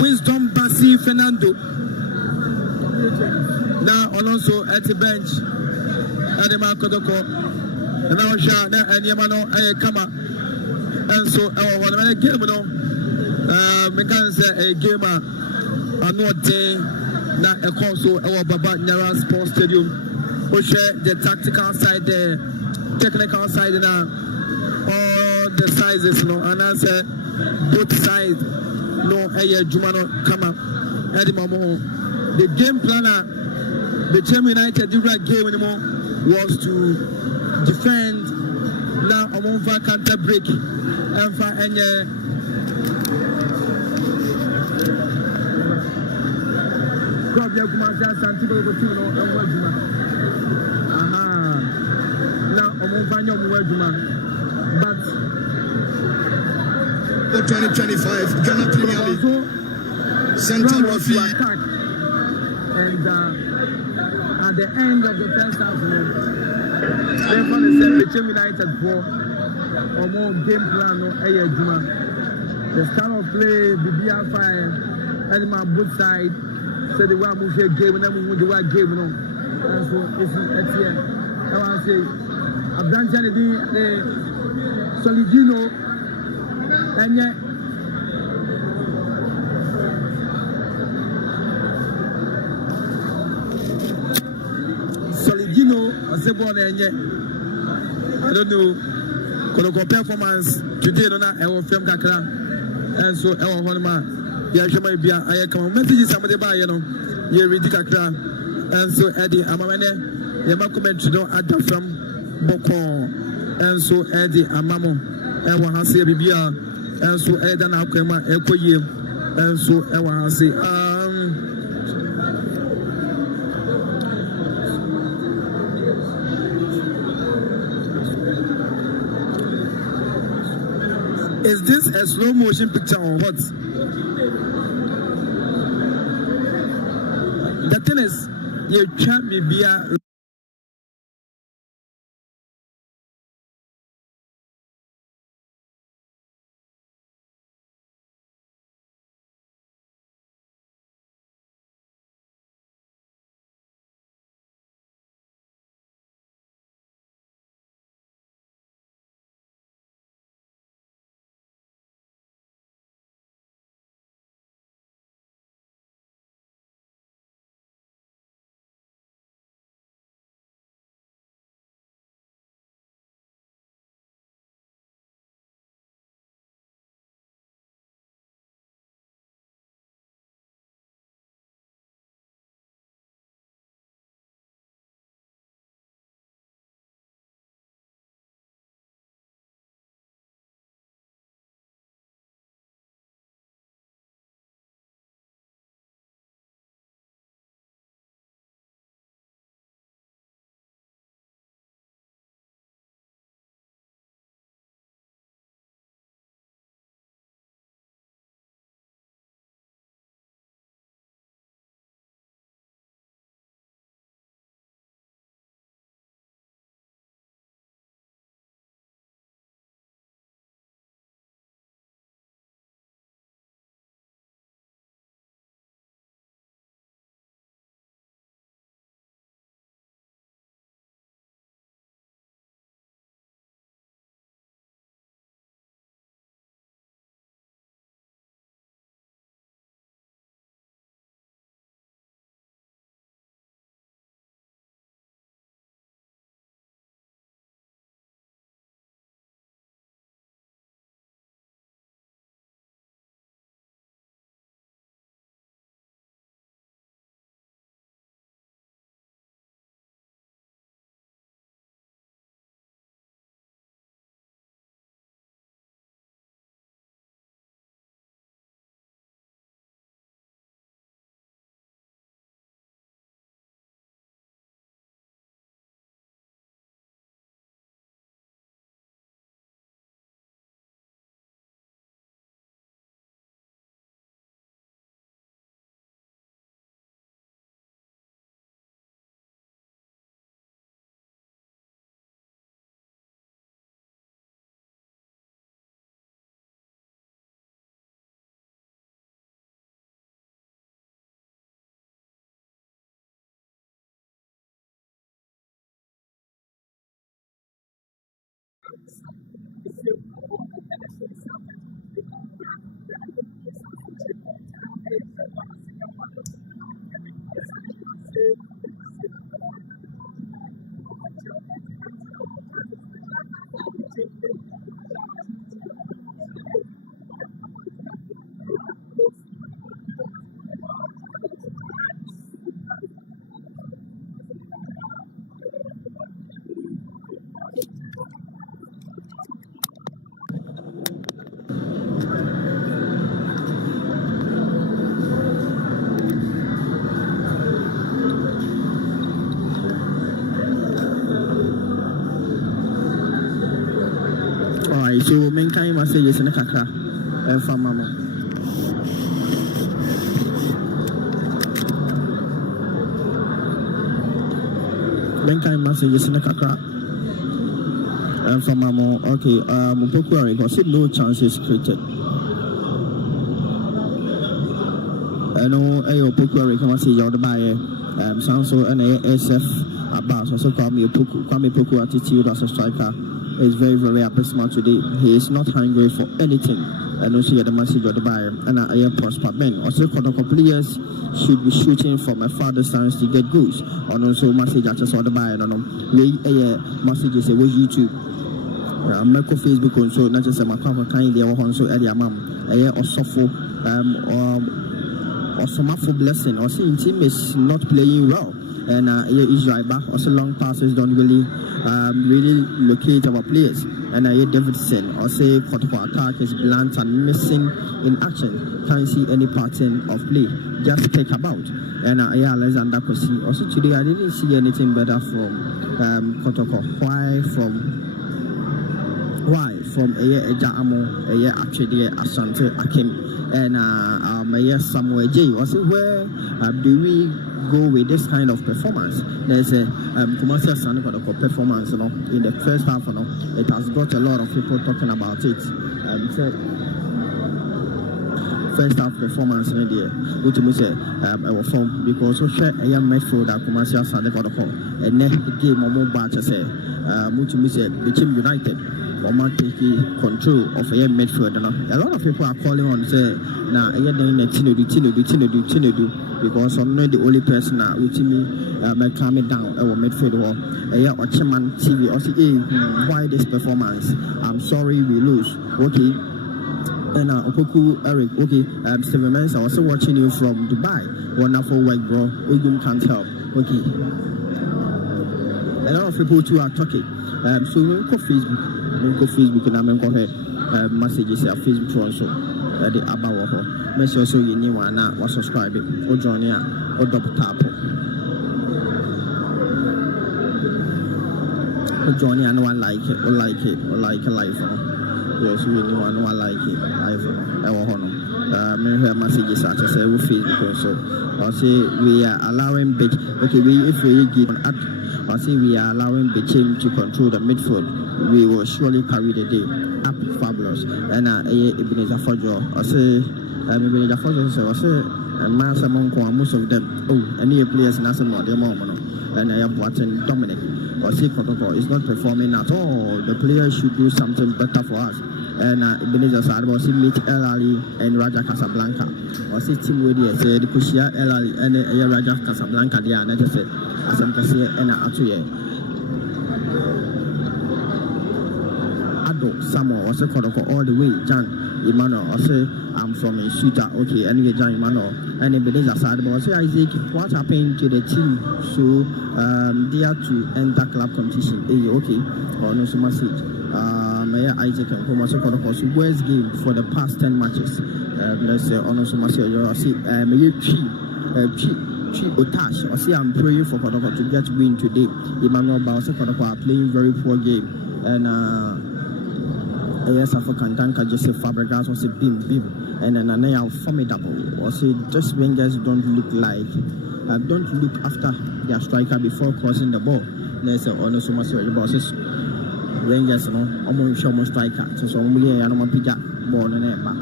Wisdom Basi Fernando. Now also at the bench. Asante Kotoko. And now Jean and Yamano Ayakama. And so one of the game, no. Because a gamer are not day. Now a console our Baba Nyara Sports Stadium. We share the tactical side, the technical side now. All the sizes, no, and answer both sides. No, Jumano come up. The game planner, the Bechem United did not game anymore, was to defend now among for counter break and for any. Asante Kotoko now but 2025 Ghana Premier League Central Referee and at the end of the first half, they found the Bechem United for or more game plan no Juma. The style of play, BBR fire, and my both side said the one move here game and then move the one game no. And so it's at here. I want to say I've done the Solidino and yet Solidino I say born and yet I don't know Kotoko performance today no na I will film kakra and so I will hold my yeah show my bia I come message somebody by you know you read kakra and so Eddie amamene you ma comment to don add from Boko and so Eddie amamo e wa ha se bibia and so Eddie na akwema ekoyie and so e wa ha se is this a slow motion picture or what? The thing is, you can't be a so men kan messages in kakra from mama. when kind messages in the kakra. And from Mamo, okay, Mupoku because no chances created. I know a Poku can see your buyer, Sanso and ASF Abbas also call me Poku attitude as a striker is very, very abysmal today. He is not hungry for anything. I don't see the message of the buyer and I prosper men. Also, Kotoko players should be shooting from a far distance to get goals. And also, message at the buyer. No, messages was YouTube. Meko Facebook on so not just a macam kindly or so earlier mum or suffer or some blessing or seeing team is not playing well and Israel or so long passes don't really locate our players and Davidson or say Kotoko attack is blunt and missing in action, can't see any pattern of play, just take about and Alexander Kosi also today I didn't see anything better from Kotoko. Why from Eja Amo, actually Asante Akim, and Samuel J. Was it where do we go with this kind of performance? There's a commercial Asante Kotoko performance, in the first half, it has got a lot of people talking about it. First half performance in the which we say our form because we share a young midfielder commercial Asante Kotoko, and next game or more batch say which we say Bechem United. Taking control of a midfield. A lot of people are calling on say now Tinudu because I'm not the only person that with me calm it down our midfield or Chairman TV or say why this performance? I'm sorry we lose. Okay. And Opoku Eric, okay, Steven Mensa also watching you from Dubai. Wonderful work, bro. Ugum can't help. Okay. A lot of people too are talking. So we go Facebook and I'm going to messages on Facebook also. The about make sure so you need one now was subscribe or join here or double tap. Or join here and one like it or like a live. Yes, we need one like it live. Our honor. Many messages such as Facebook also. Or say we are allowing if we give an ad. I say we are allowing Bechem to control the midfield. We will surely carry the day up fabulous. And Ebenezer Fojo, I say Ebenezer Fojo say Master Monko most of them. Oh, any players in Arsenal, they're more. And I am watching Dominic. Or say Kotoko is not performing at all. The players should do something better for us. And Ebenezer said, I see meet El Ali and Raja Casablanca. Or see Tim Wedi said the Kushia El Ali and Raja Casablanca. They are not just Asante and Atuye. Ado Samuel was a Kotoko all the way. Jan Emmanuel, I say I'm from a shooter. Okay, anyway, Jan Emmanuel and Ebenezer said, but I say Isaac, what happened to the team? So they are to enter club competition. Okay, or no so message. Mayor Isaac and Komaso Kotoko's worst game for the past 10 matches. Let's say on so much. You see, Mayor Chi Otash. I see I'm praying for Kotoko to get win today. Emmanuel Bausa Kotoko are playing very poor game. And yes, African Danka Joseph Fabregas was a beam. And then they are formidable. I see just wingers don't look after their striker before crossing the ball. Let's say on so much. Rangers, almost show more striker. So, I'm going to pick up ball and ever.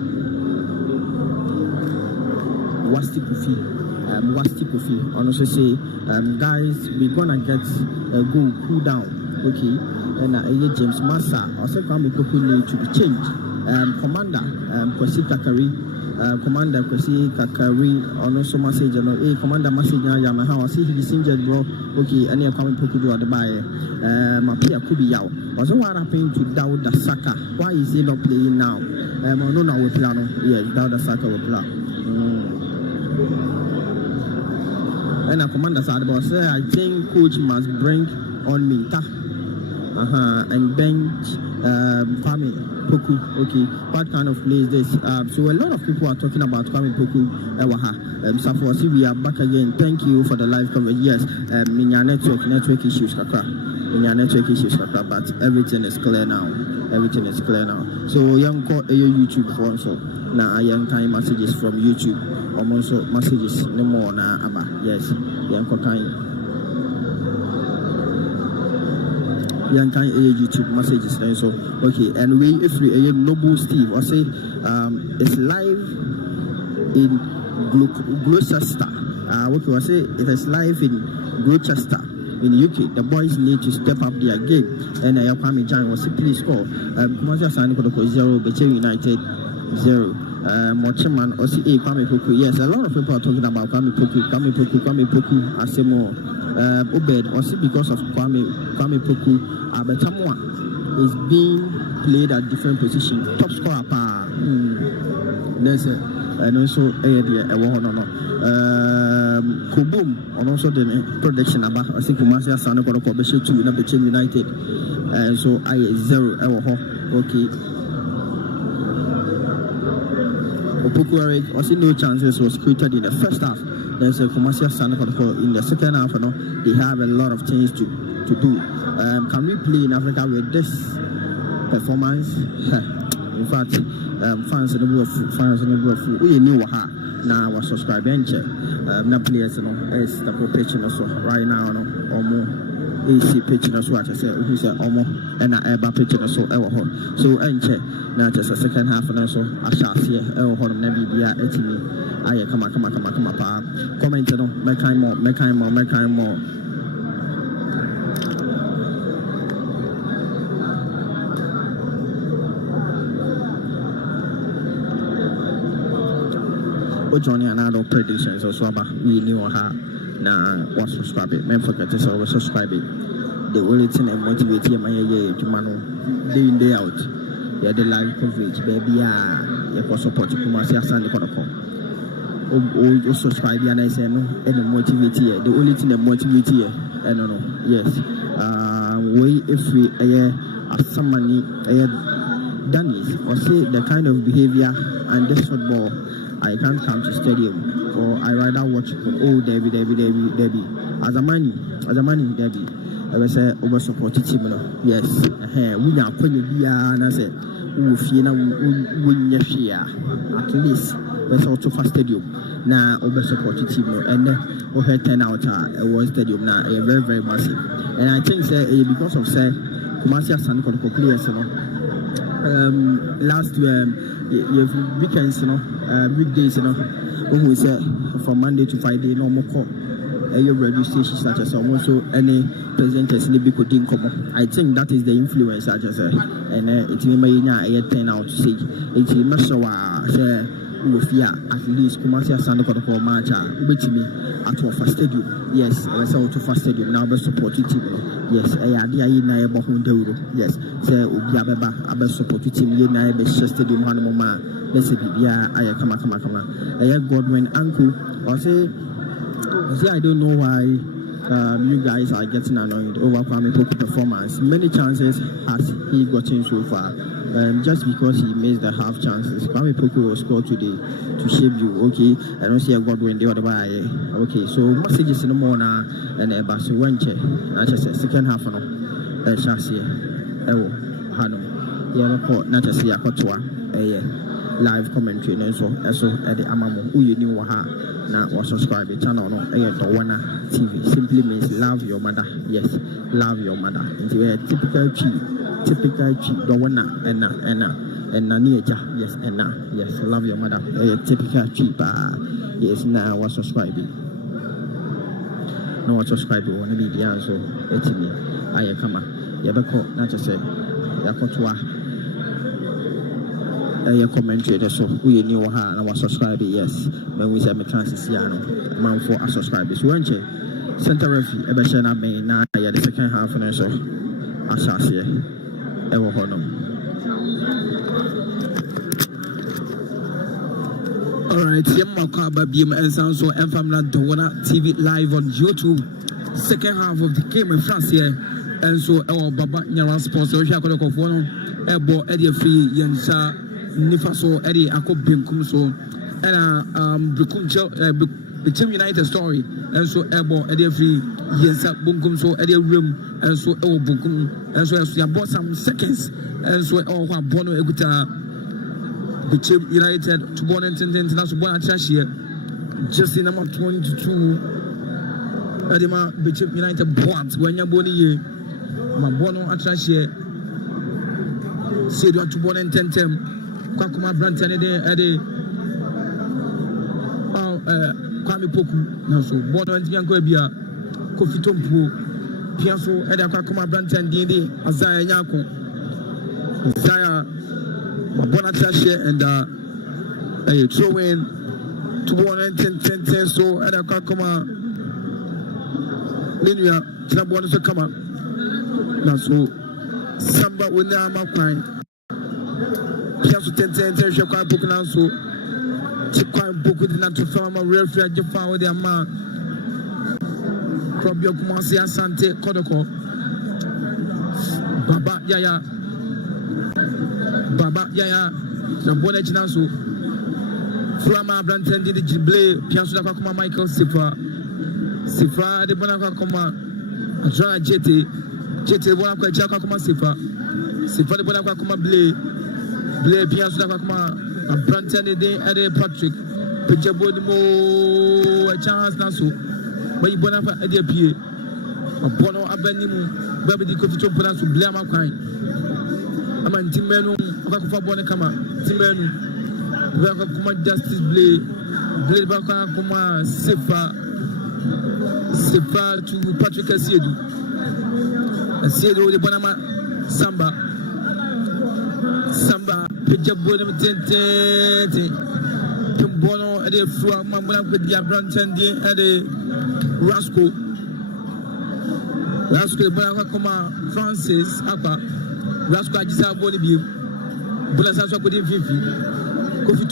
Wasti Kofi. Honestly, say, guys, we're gonna get a goal cool down. Okay, and James Massa also come need to be changed. Commander, Kwesi Kakari, or no so message, commander message now, Yamaha, see he's injured, bro. Okay, and you're coming to do the buy. Mapia could be out. Was what happened to Dawda Saka? Why is he not playing now? No, now we plan. Yes, Dawda Saka will play. And a commander said, I think coach must bring on Minta. And bench Kwame Poku. Okay, what kind of play is this? So a lot of people are talking about Kwame Poku. So we are back again. Thank you for the live coverage. Yes, network issues, but everything is clear now. So young call YouTube for also. Now young kind messages from YouTube. Almost messages no more now. Yes, young kind. young kind YouTube messages then so okay and we if we Noble Steve or say it's live in Gloucester. What we say it is live in Gloucester in UK. The boys need to step up their game and Kwame Jan was please call Kumasi Asante Kotoko 0 Bechem United 0 Mochiman or see Kwame Poku. Yes, a lot of people are talking about Kwame Poku Asemo Obed or see because of Kwame Poku Betamwa is being played at different positions. Top scorer there's and also Kubum and also the production about I think Kumasi Asante Kotoko 2 in Bechem United so I 0 okay. Opoku Eric also no chances was created in the first half. There's a commercial standard in the second half. They have a lot of things to do. Can we play in Africa with this performance? In fact, fans in the world, we knew her now was subscribing. Now players, is the population also right now, or more. AC pitching as what I said, who said almost and I ever pitching as so ever. So, and check now just a second half and so I shall see ever hold maybe be at me. I come up, comment on make time more. Johnny and other predictions also about we knew her. Now, was subscribe it. Men forget to always subscribe it. The only thing that motivates you, my day in day out. Yeah, the live coverage, baby. You can support you. Kumasi Asante Kotoko. Oh, subscribe and I say no. And the motivate you. The only thing that motivates you, I don't know. Yes. We if we some money done it or say the kind of behavior and this football. I can't come to stadium or I rather watch Debbie. As a money, Debbie. I will say over support team. Yes, we are going to be and I said, win at least let's also for stadium. Now over support team and we had 10 out was stadium now very, very massive. And I think because of Kumasi Asante Kotoko players, last weekends, weekdays, when we say from Monday to Friday, no more call. Your radio stations such as also any presenters in the big come. I think that is the influence, such as and it may be 10 out to say it's Mashawa at least Kumasi Asante Kotoko match with me at our stadium. Yes, I saw to first stadium now be support team. Yes, I had na ebo hundeuro. Yes, say obi abeba abe support team ye na be stadium hanu ma. Let's say bibia aye kama. Aye Godwin uncle or say I don't know why you guys are getting annoyed over Kwame Poku performance. Many chances has he gotten so far. Just because he missed the half chances. Kwame Poku was scored today to shape you. Okay, I don't see a Godwin the other way. Okay, so messages in the morning and a bus went check. I just said second half no. Chassis. Hano. Yeah, not just see a Kotua. Live commentary and so at the Amamo who you knew now was subscribe the channel no Dowana TV simply means love your mother. Yes, love your mother. It's a typical Dowana and Nanieja. Yes, and yes, love your mother. A typical cheap yes now was subscribing. No one subscribe wanna be the answer it's me. I come Yabako not just say Yakotwa. Your commentary so we knew her and I was subscribing. Yes, when we said chances man for our subscribers. We went center referee Ebeshana May now the second half and so I shall see ever honor. Alright, Yamakaba BM and sound so Family Dowana TV live on YouTube. Second half of the game in France here. And so our Baba Nyara sports so Shako Fono Ebo Eddie Free Yensa Nifaso Eddie Ako Binkum so and Bechem United story and so Ebo Eddie Free Yensa Bunkum so Eddie Room and so Ewo Bunkum and so you bought some seconds and so our Bono Eguta Bechem United to born international born trash here just in number 22 Edema Bechem United bonds when you're born here Mabono Atrashie. Sedu to born and tentem. Kwakuma Branton Eddie. Kwame Poku. Now so, Bono and Biancoebia. Kofi Tompo. Piasso, Eddie Kwakuma Branton Dindi. Azaya Yako. Azaya. Mabona Atrashie and throw in to 110 so Eddie Kwakuma. Linia, Trabon is a come up. Now so. Samba with the Amakwine. Just 10 she quite book now so. She quite book with not to farm a real friend. You found their man. Crop your Kumasi Asante Kotoko. Baba Yaya. The bonnet now so. Flama Branton did the Jible. Piasso Kakuma Michael Sifra. The Bonakakuma. Adra Jetty. Chete bona kwa chaka kuma sifa de bona kwa kuma blé piasso da kwa kuma Branton de Patrick pejabo de mo a chance na so bayi bona fa ade pie abono abani mu babe di kofi to bona so blé amakwan ama ntimenu kwa kufa bona kama timenu ba kwa kuma justice blé ba kwa kuma sifa to Patrick Asiedu Asiedu de Bonama Samba Pejabo de Tente Bono at the Fua Mamma with the Branton at the Rasco Bonacoma Francis Apa Rasco Ajisa Bonibu Bulasa with him 50 Kofi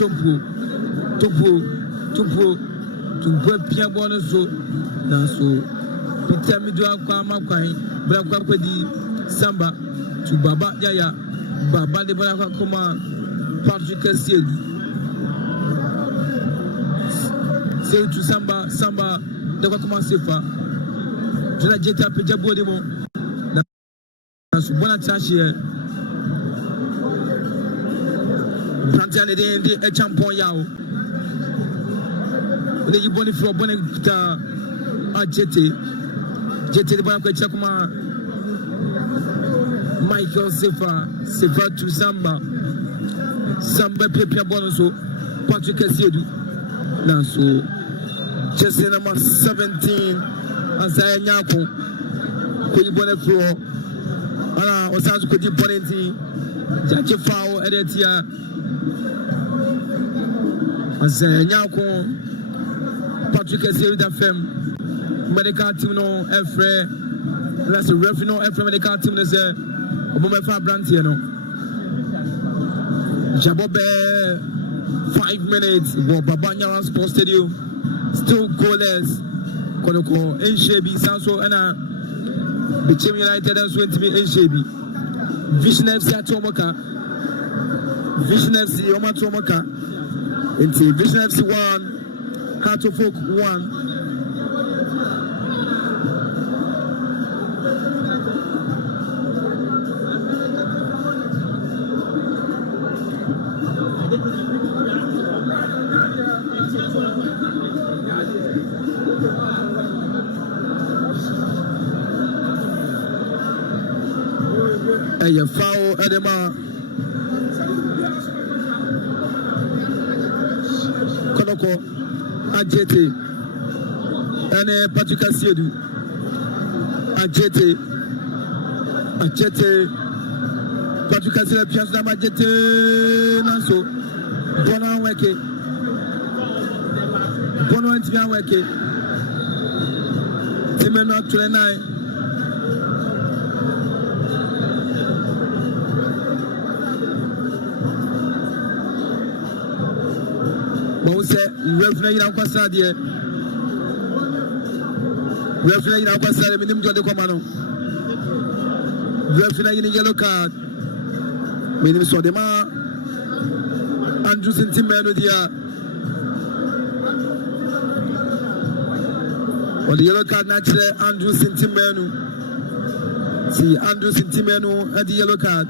Tumpo Pia Bono so Naso Peter Midua Kwama Kwai Brakwadi Samba to Baba Yaya Baba de Bonacoma Patrick Asiedu say to Samba the Wakuma Sefa Jana Jeta Pejabodimo Nasubona Tashi Branton de Champon Yao the Yiboni for Bonita Jete the Banque Chakuma Michael Sefa to Samba Pepia Bonoso Patrick Asiedu now so just number 17 Azaya Nyako Kuyibone Floor Osansu Kudi Bonenti Jaji Fao Edetia Azaya Nyako Patrick Asiedu da Fem medical team no Efre let's referee no Efre medical team no say Obomefa Brantie no Jabobe 5 minutes Babanya Sports Stadium still goalless Kotoko Enshebi Sanso and Bechem United and 20 Enshebi Vision FC Atomoka Vision FC Omatomoka into Vision FC 1 Heart of Folk 1 a foul Edema Kotoko Ajete and Patrick Asiedu Ajete Patrick Asiedu Piasso Ajete Nanso Bono Antian Weke Timeno 29 Say referee na kwasa de referee na kwasa de minim jode komano referee na yellow card minim so de ma Andrew Sintimeno dia o de yellow card na chere Andrew Sintimeno si Andrew Sintimeno at the yellow card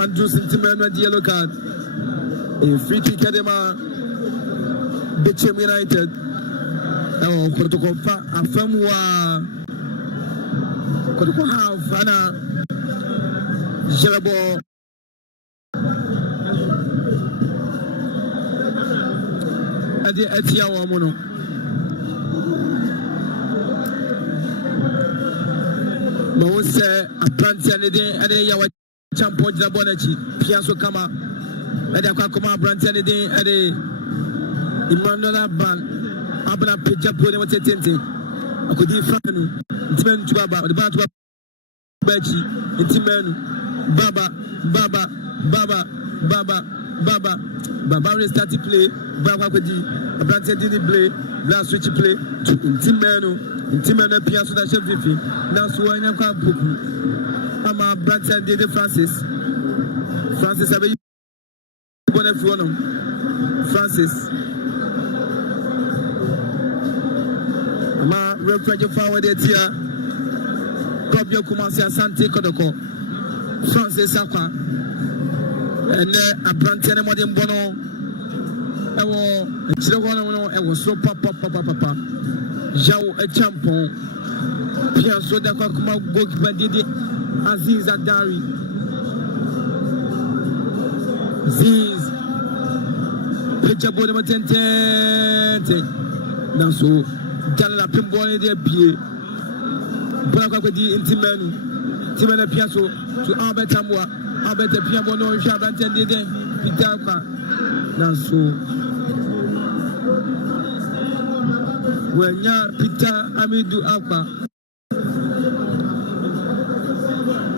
Andrew Sintimeno at the yellow card a free kick Edema Bechem United Kotoko Afamwa Kotoko half ana Jelabo Adi Etia Wamono No say a plant and the Yawa Champo Jabonachi Piasso Kama Adi Akakoma Brant and the Adi Imanola Ban Abana Pijapo de Matente I could give Fanu Timen to Baba the Batu Bachi Intimenu Baba restart to play Baba Kodi a brand didn't play last switch play to Intimenu Piasso that chef Vifi now so I am Kapuku I'm a brand did Francis Abe Francis Ma referee forward it here. Kobyo Kumasi Asante Kotoko. Francis Akwa. And a brand and modern bono. I was so papa. Jao a champon. Piasso da Kakuma goalkeeper Didi Aziz Adari. Ziz. Pejabo de Matente. Now so. Canada Pimbone de Pied. Bonacadi Intimenu. Timena Piasso to Albert Amwa. Albert Piabono, Jabanten de Pitaka. Nanso. When ya Pita Amidu Alpa.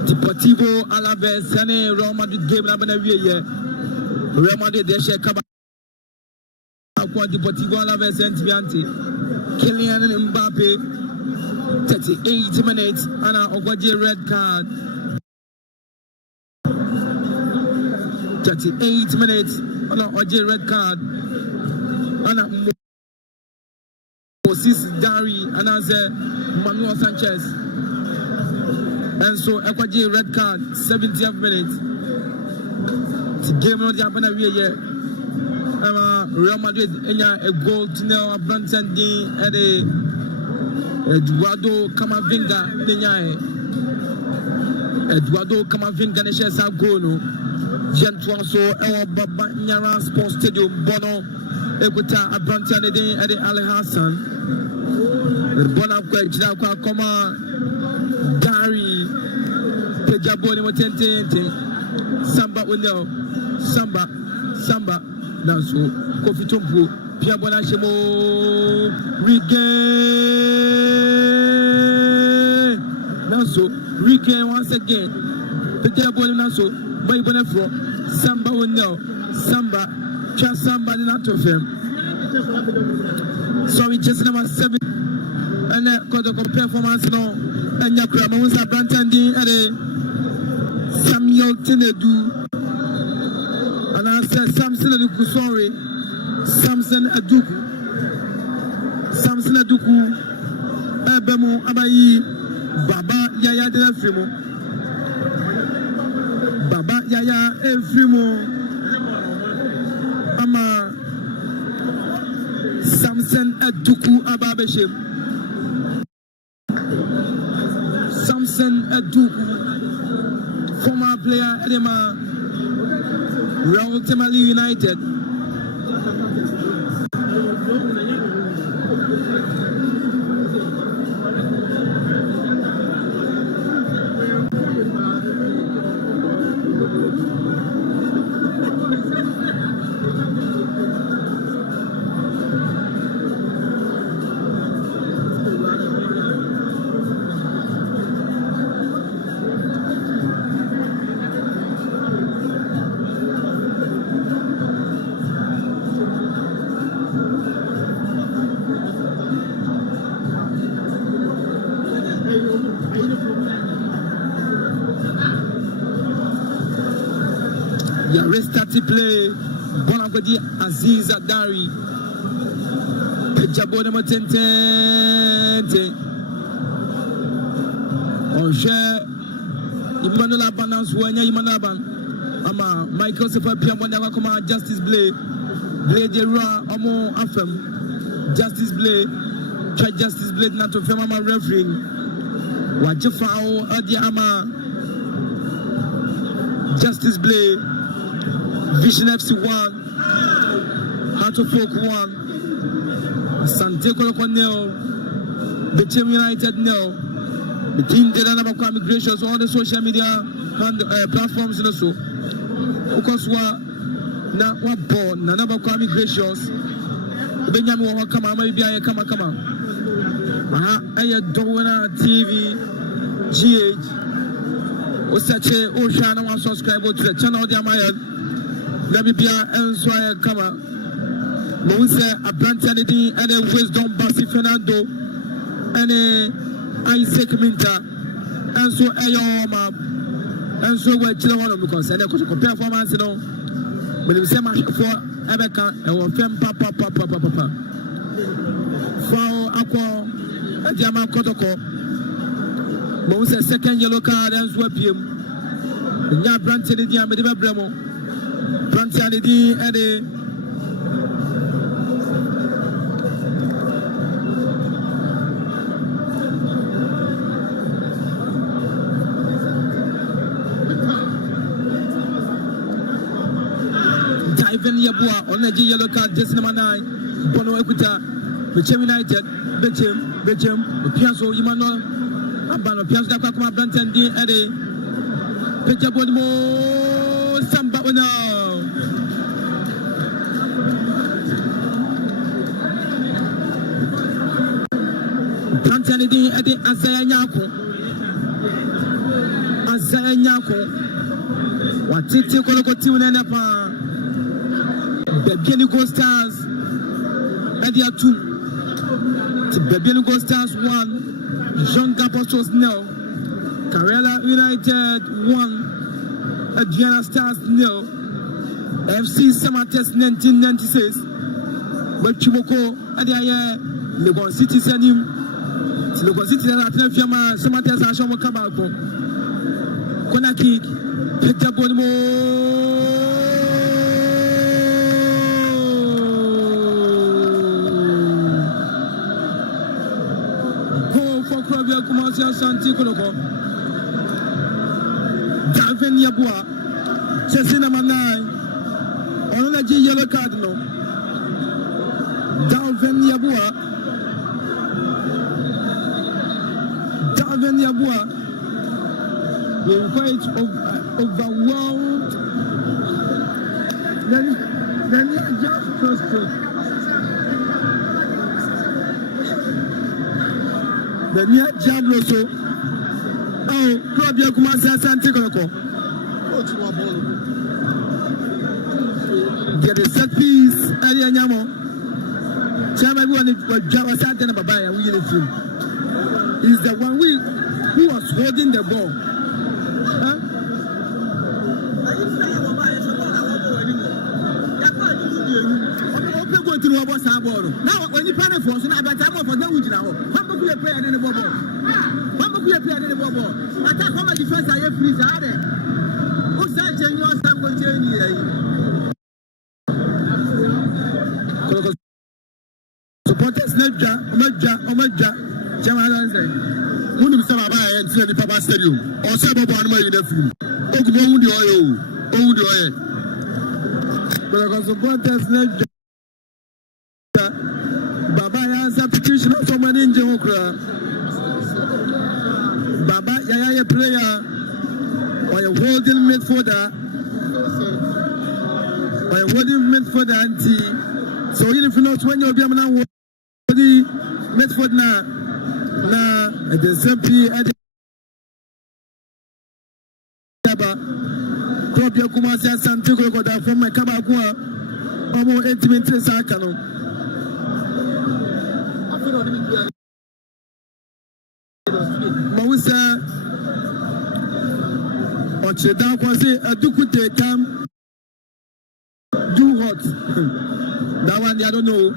Deportivo Alaves, Sane, Real Madrid game, Labana, Real Madrid, they share Kaba. Deportivo Alaves, and Tianti. Kylian Mbappe, 38 minutes, and a Ogwaje red card. 38 minutes, and a Ogwaje red card. And a Moses Dari, and as a Manuel Sanchez. And so Ogwaje red card, 70th minute. The game not happening here. Real Madrid a goal to now a Branson Dean and Eduardo Camavinga Eduardo Camavinga Neshes Agono Gentuan so Baba Nyara Sports Stadium Bono Equita a Branson Dean and Ali Hassan Bona Kwajaka Koma Gary Pejaboni Motente Samba Uno Samba Nanso Kofi Tumpo Piabona Shemo regain Nanso regain once again Piabona Nanso Baybona Fro Samba Uno Samba Cha Samba not of him sorry just number 7 and Kotoko performance no and Yakrama was a branding and Samuel Tinedu. And I said, Samson Aduku, Ebemo, Abayi, Baba Yaya de Frimo, Baba Yaya Frimo, Ama Samson Aduku Ababeshim, Samson Aduku, former player Edema. We are ultimately united. Restart play. Bonagodi Aziz Adari. Pejabone Motente. On share Emmanuel Abanans Wanya Emmanuel Aban. Ama Michael Sefa Piamona Koma Justice Blade. Blade Ra Omo Afem. Justice Blade. Try Justice Blade not to film my referee. Wajifao Adiama Justice Blay Vision FC 1 Heart of Folk 1 Asante Kotoko 0 Bechem United 0. The team did another migrations on the social media platforms and also of course na what born na number migrations Benjamin wa kama maybe I kama aya Dona TV GH o search o share and subscribe to the channel there my let me be and so I kama mo say abrantanity and wisdom Basi Fernando and Isaac Minta and so Ayoma and so we're children because I could compare performance but if some for Ebeka or Fem Papa for Aqua Asante Kotoko Mose second yellow card and swap him. Nya Branton di Amediba Bremo Branton di Eddie Ivan Yabua on the yellow card, just number 9. Bono Equita, Bechem United, Bechem, Piazzo, Imano, Abano, Piazza, Kakuma, Branton, D. Eddie, Pechabonimo, Samba, no. Branton, D. Eddie, Azaya Nyako, what Titi Koloko Tunapa. Bebianico Stars Edia 2 Bebianico Stars 1 Jean Apostles 0 Karela United 1 Adriana Stars 0 FC Samates 1996 Bachimoko Adia Legon City Sanim Legon City Fiama Samates Ashomo Kabako Konaki Pekabonimo Asante Kotoko Dalvin Yabua Chelsea number 9 on the yellow card no Dalvin Yabua we're quite overwhelmed then just cross-stroke the near Jablo so oh club ya kumasa Asante Kotoko get the set piece area nyamo chama everyone was Java Asante na babaya we in the film is the one who was holding the ball now when you panic for so na about time for no win now we play in the ball. We play in the ball. Attack from the defense are free. Who's that? Genuine time continue. Supporters Omaja. Jamalan say. Munum sama ba and see the Papa Stadium. Or say Bobo and in the film. Ogun the oil. But supporters Baba ya substitution of someone in Jokra. Baba Yaya player or a holding midfielder anti. So if you know when you'll be a man midfield na the simply at Crop Yakumasi Asante Kotoko from my Kabakua almost 8 minutes. I can. Mawusa Ochedan kwase adukute tam do hot that one I don't know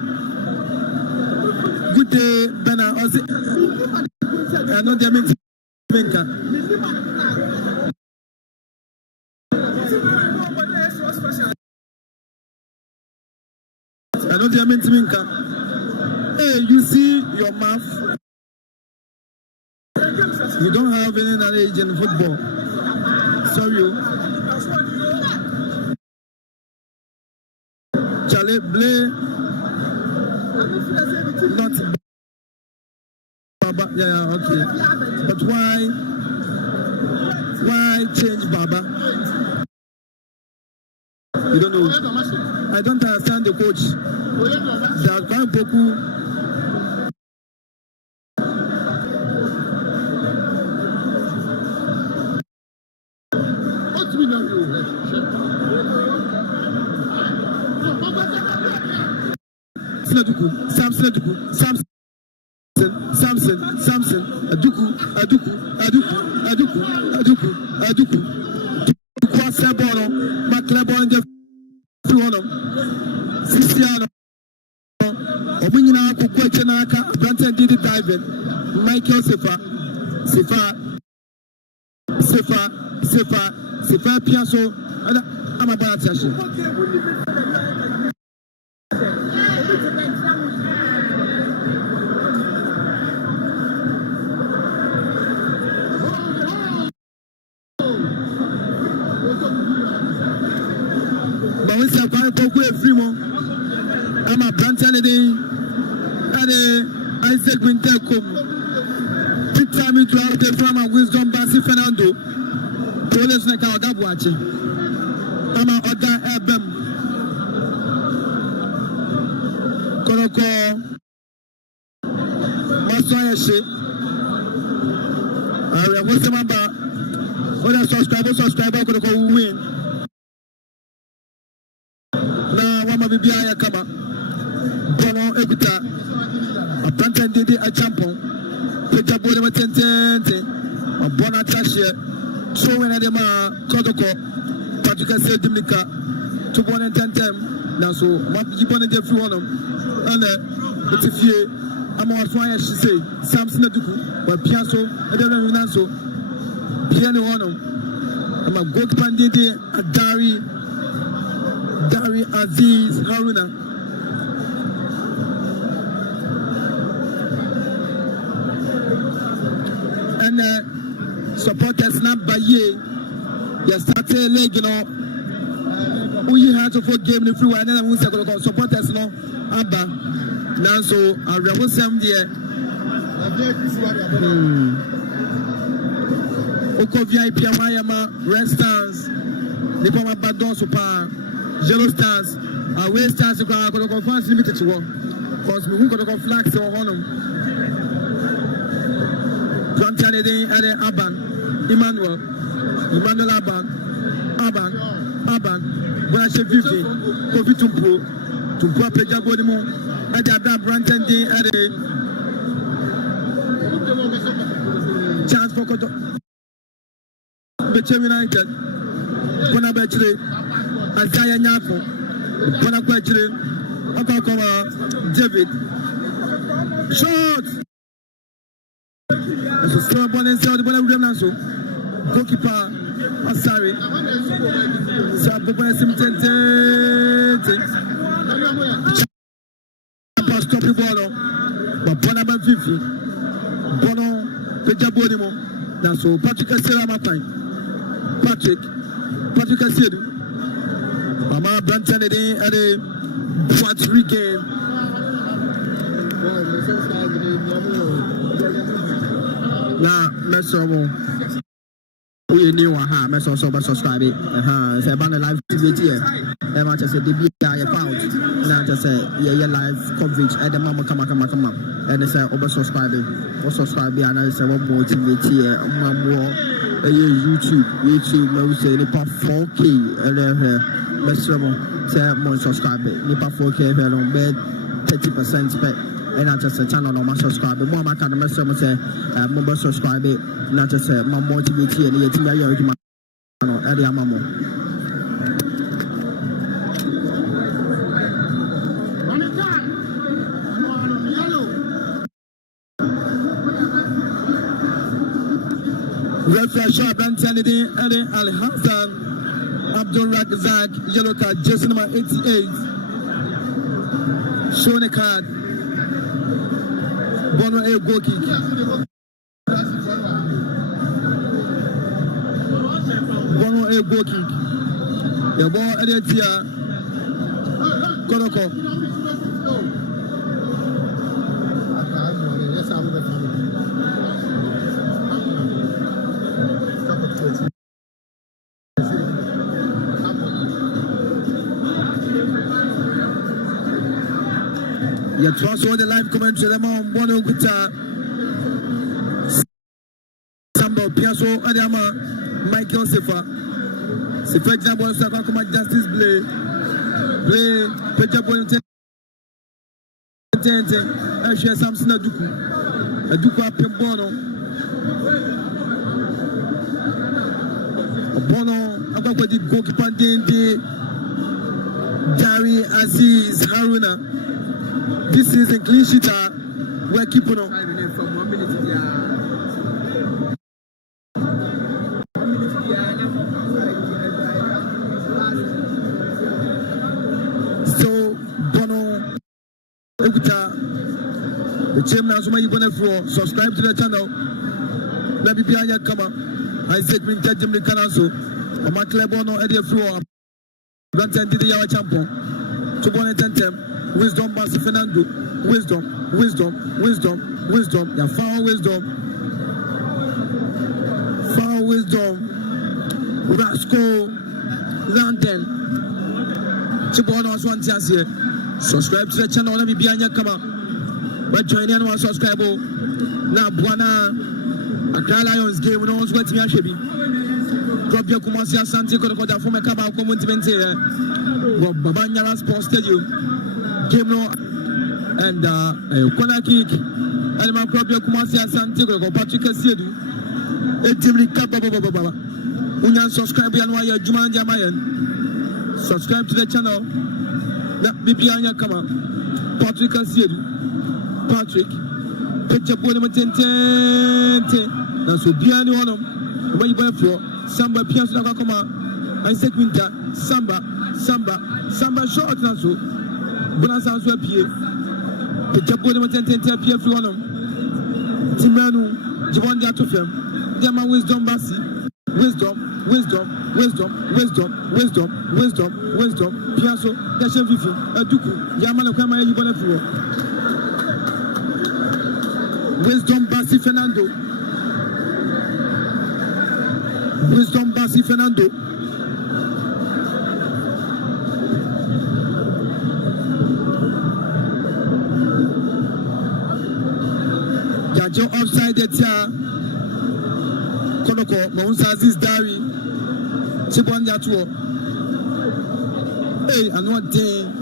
good day Bena Ozi I know they make Menka I know they make Menka. Hey, you see your mouth. You don't have any knowledge in football. Sorry. Charlie Blay. Not Baba. Yeah, okay. But why change Baba? You don't know. I don't understand the coach. That Kwan Poku. Samson, Aduku, Kwasebono, Maclebon, the Fruano, Siciano, Obinina, Kukwachanaka, Branton did it diving, Michael Sefa, Piasso, I'm about to I'm a Branton Isaac Wintercom. Big time into out there from a Wisdom Bassi Fernando. Police like our dab watching. I'm a Oda Ebem. Koroko Masaya She. I was the member. Other subscriber Koroko win. Bibiaya Kama Bono Ebita a Branton did a champon Pejabo de Matente a Bona Tashia so when I dema Kotoko Patrick said Dimika 2.10 now so Mapibon and Jeffrey one and it's a few I'm on fire she say Samson Duku but Piasso I don't know Nanso Piano one I'm a good pandidi a Dari Aziz Haruna. And supporters not by ye. They started leg, you know. We had to forgive the free and then we said supporters no Abba. Now so I will send there. Oko VIP Mayama restaurants. Nipoma Badon Super. Yellow Stars, away stars, Kotoko fans limited to war. Because we won't go flags or honor. Plantian Ade Aban, Emmanuel Aban, Branche Vivi, Kofi Tumpo, Pejabonimo, Ade Abba Branton Day Ade Chance for Koto Bechem United, Bonabetri. Azaya Nyako, Bonakwachire, Okakowa, David. Shot! As a store born and sell the Bonasso, goalkeeper, Asari, Sabona Simtente, stop the ball, but Bonaba Vivi, Bono, Pejabonimo, that's all. Patrick Asera Mapai, Patrick Asera. Mama Branton at a battery game. Now, Messer, we knew aha, Messer sober subscribe. Say about the live TV here. I want to say the BI account. Now just say yeah live coverage at the mama come. And they say over subscribing. Or subscribe and I say one more TV here. More YouTube. We say the 4K and Mesromo, say more subscribe. Nipa 4K here on bed 30% spec. And I just say channel on my subscribe. More my kind of Mesromo say more subscribe. Not just say my motivate and the team I hear my area mamo. Refresh up and tell it Al Hassan. Abdul Razak, yellow card, jersey number 88. Showing a card. Bono a goal kick. a goal kick. The ball at here. Kotoko. You trust all the live commentary. Them on one with Sambo Piasso Adama Michael Sefa. Sefa example Saka come Justice play Peja Bonte. I share Samson Aduku up in Bono. Bono, I'm going to go keep on Dari Aziz Haruna. This is a clean sheet. We're keeping on. 5 minutes from 1 minute. So, Bono, the chairman, so many going to subscribe to the channel. Let me be on your camera. I said, we tell them the canal. So, I'm a club on the floor. Don't tell the Yawa champion. To Bono Tentem. Wisdom, Master Fernando. Wisdom. Yeah, foul wisdom. Rasco. London. Chibono was one chance here. Subscribe to the channel. Let me be on your camera. But join in one subscribe. Now, Buana. Accra Lions game. No one's going to be a shabby. Drop your Kumasi Asante Kotoko from a Kaba community here. Babanyala Sports Stadium. Game no and corner kick. And my club Kumasi Asante Kotoko Patrick Asiedu. Etimli Kaba Baba. Unyan subscribe and why you're Juman Jamayan. Subscribe to the channel. Let me be on your camera. Patrick Asiedu. Patrick. Picture Bonema Tente. Now so be any one of them. When you buy for Samba Piazza Nakakoma. I said Winter. Samba short now so. Bonasa also appear. Picture Bonema Tente appear for one of them. Timanu. Javon Diatofem. Diama Wisdom Bassi. Wisdom. Piasso, Bechem Vivi, Duku, Yamana Kama, you gonna floor. Wisdom Bassi Fernando. Jajo offside the tia. Kotoko, Maunsa Aziz Dari. Chibon Yatuo. Hey, and one thing.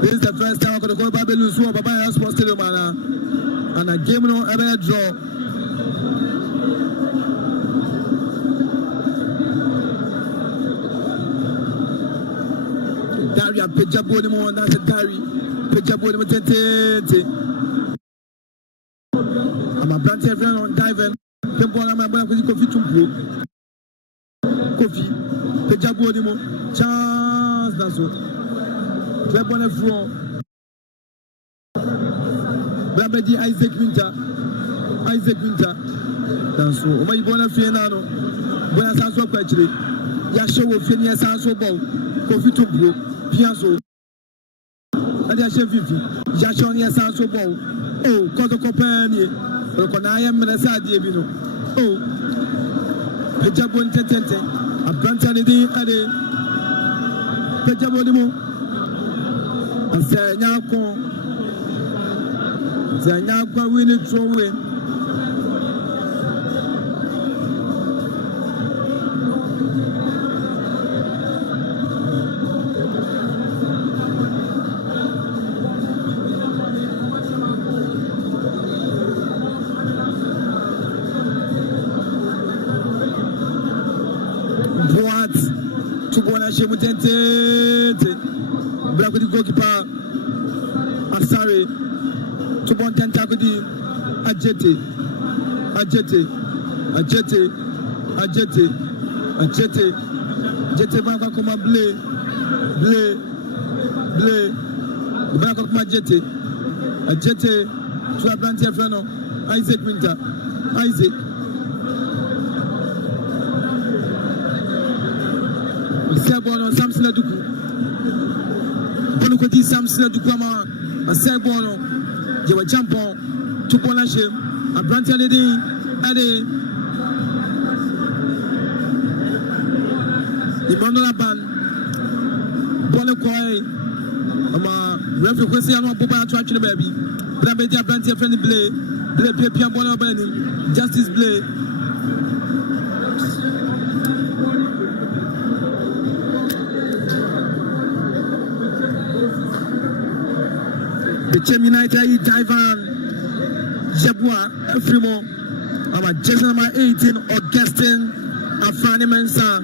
This is the first time I'm going to go back to lose one Baba Sports Stadium and a game no ever draw. Dari Peja Bonimo and that's a Dari. Peja Bonimo Tente. I'm a brand everyone on diving. Pembona my brother with Kofi Tumpo. Kofi, Peja Bonimo, chance Naso. Pembona Fro. Brabedi Isaac Winter. Naso. Oma Ibona Fienano. Bona Sanso Quachri. Yasho Finia Sanso Bow. Kofi Tumpo. Piasso. Adiashe Vivi. Yashon Sanso Bow. Oh, Kotoko Penny. Konaya Menasa Diabino. Oh, Pejabon Tente, a Brantani Ade Pejabonimo, and Zanyako winning throw in. Mutente Black with the goalkeeper Asare to bon tentakudi Ajete Banka Koma Blé Banka Koma Ajete to a branch of Isaac Winter Sebono Samson Aduku. Bonukoti Samson Aduku ama Sebono. Je wa champion to Bonashim. A Branty Ade. Emmanuel Ban. Bonukoi. Ama referee kwesi anu Boba to actually baby. Brabedia Branty friendly play. Play Pia Bono Bani. Justice play. Bechem United, Taiwan, Jabua, Efrimo, our Jason number 18, Augustine, Afrani Mensa,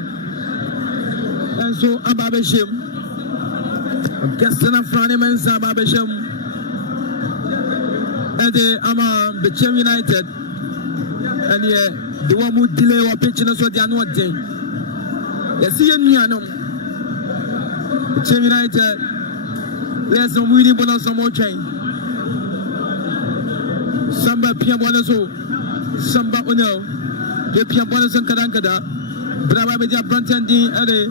and so Ababeshim, Augustine Afrani Mensa, Babeshim, and the Ama Bechem United, and the one who delay or pitching us what they are not doing. Yes, see you, Bechem United. There's some really bonus, some more chain. Samba Pia Bonaso, Samba Uno, the Pia Bonus and Kadankada, Brava Beja Branton D. Ade,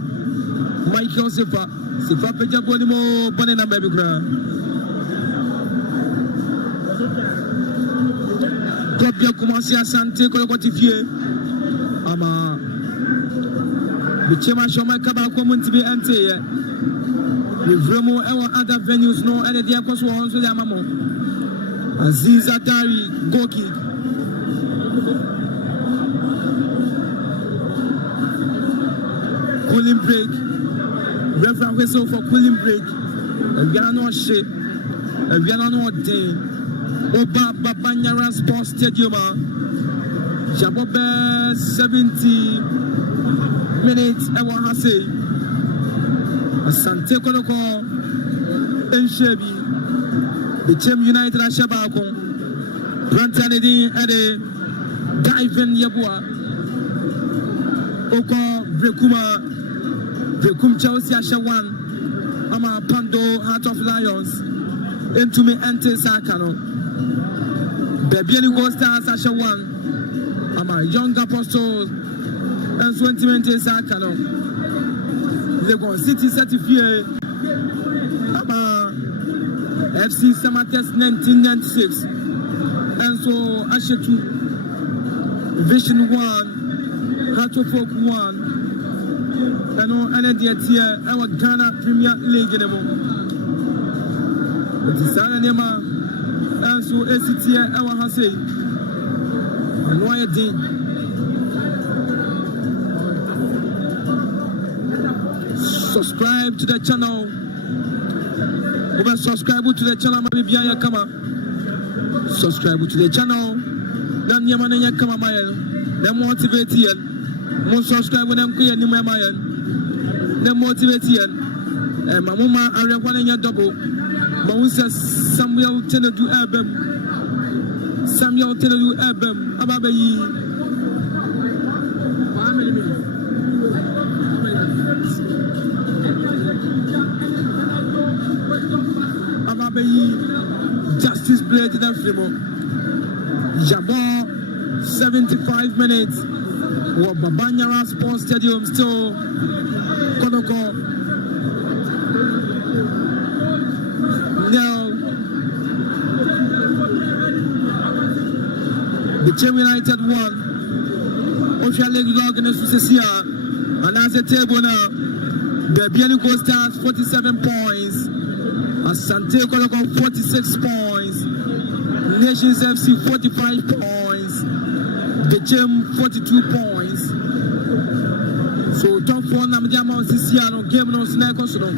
Michael Sifa Peja Bonimo, Bonena Baby Gra. Copia Kumasia Asante Kotoko, Ama Bechem Shoma Kabako Muntibi Ante. Vremo ewa other venues no and the airports were on so the amamo. Aziz Atari Goki. Cooling break. Reference whistle for cooling break. And we are not shit. And we are not day. Oba Babanyara Sports Stadium. Jabobe 70 minutes. Ewa Hase. Asante Kotoko Enshebi Bechem United Ashabako Brantanedi Ade Diven Yabua Oko Brekum Chelsea Ashawan Ama Pando Heart of Lions into me Ante Sakano Bebiani Go Stars Ashawan Ama Young Apostles and 20 Sakano Legon City certified FC Samates 1996 and so Ashetu Vision 1 Heart of Folk 1 and all tier our Ghana Premier League in the moment. It is Anema and so ACT our Hase and why a day. Subscribe to the channel. Subscribe to the channel. Subscribe to the channel. Then you man come then motivate you. More subscribe when I'm clear. Then motivate you. And my mama, I require your double. But says Samuel Tenadu album. Samuel Tenadu album. Ababayi. Justice played to them Jabon 75 minutes or Babanyara Sports Stadium still Kotoko now Bechem United won Ocean League log in the Sucesia and as a table now the Bienico Go Stars 47 points Asante Kotoko 46 points, Nations FC 45 points, Bechem 42 points. So top 4 Namdiama Sisiano game no Snake Sono.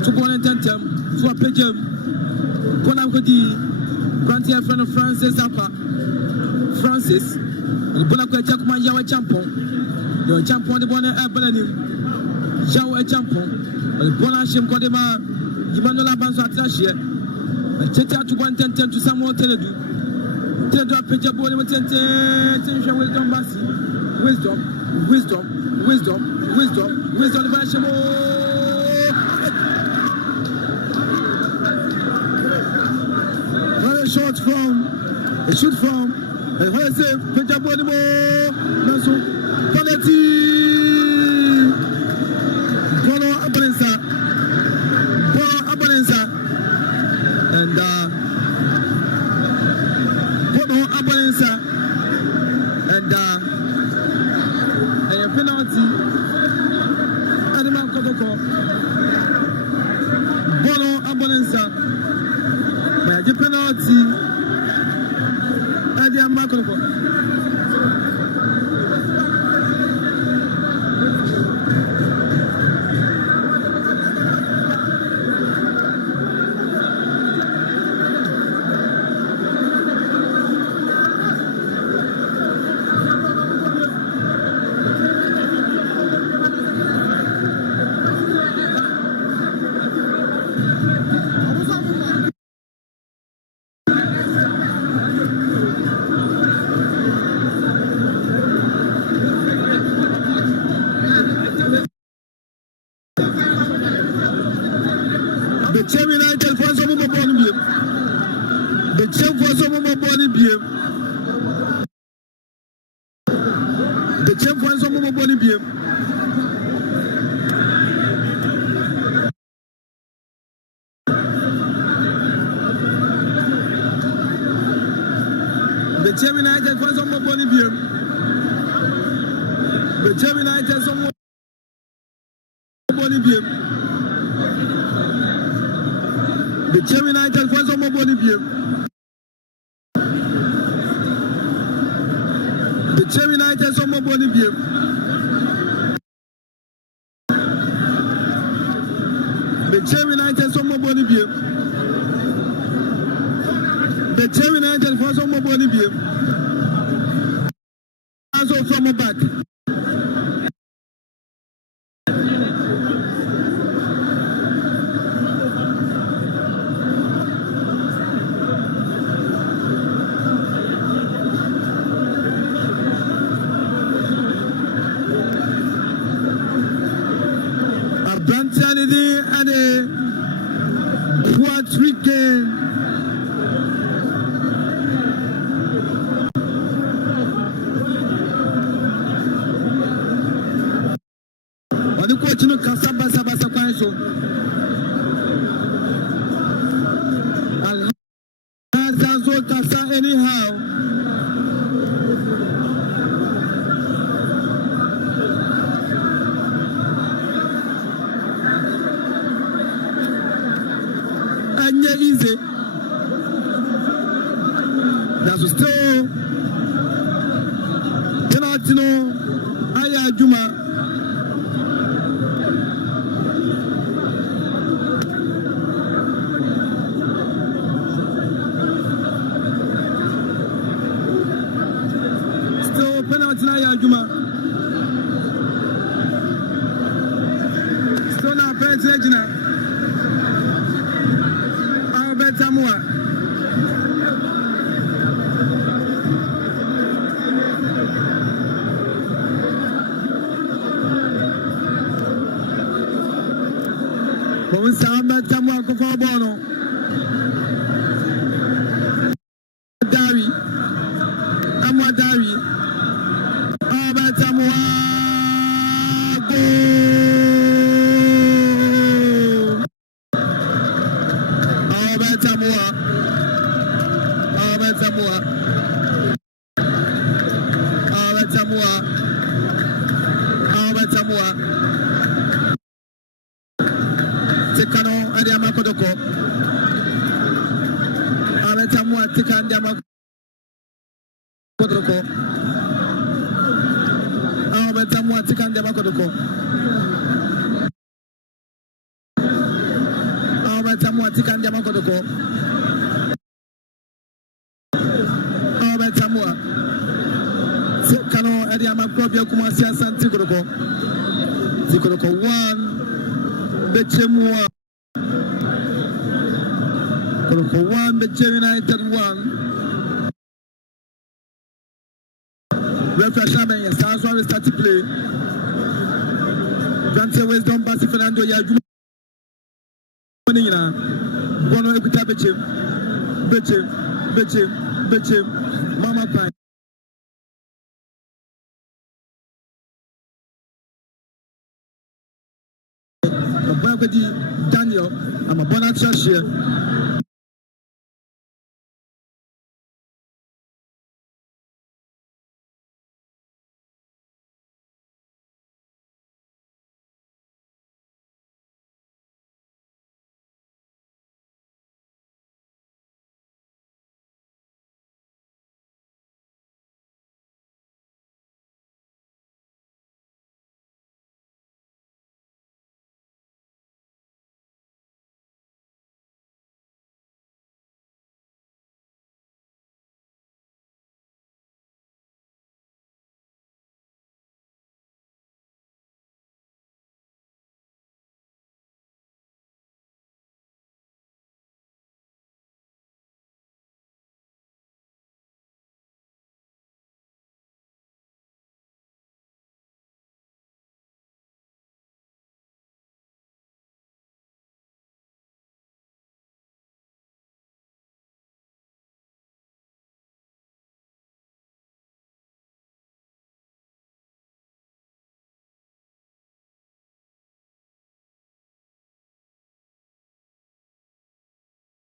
2.10 so Bechem Bonakodi Grantia friend of Francis and Bonakwa Chakuma Yawa Champion. The champion the Bonnet Abelanim Yawa Champion and Bonashim Kodema Emmanuel Abanso Atrashia, and Cheta to 110 to Samuel Teledu. Teledu Peja Boni with 10 wisdom Bassi. Wisdom, the Bashamo. Very short from, a shoot from, and how I say, Peja Boni Naso, Paneti. Kotoko. Bono Abonensa. By a penalty. Adi Amakotoko. Bechem United for some more born beam. Bechem for some more born beam. Bechem for some more born beam. Bechem United for some more born beam. Bechem United some more born beam. Bechem United for some more born beam. Bechem United some more born beam. Bechem United some more born beam. Bechem United for some more born beam. Also from the back. Abrantianity and a Quadrique. On the coach no Kasaba Sabasa Kwanso. And Hansanso Kasa anyhow. Easy. That's still penalty no Aya Juma. Still penalty no Aya Juma. Still now penalty Regina. Tamua. Como samba Tamua ko bono. Dari. Amwa Dari. Aba Tamua. Tekano andi Amakotoko. Ametamua tika andi Amakotoko. Ametamua tika andi Amakotoko. Ametamua tika andi Amakotoko. Ametamua tekano andi Amakotoko kumasi Asante Kotoko. Kotoko 1. Bechem 1. Kotoko 1. Bechem United 1. Referee Shaman, yes, that's why we start to play. Grant wisdom, Basi Fernando, ya Juma. Bono Ekuta Bechem, Mama Pine. Daniel, I'm a bonnet here.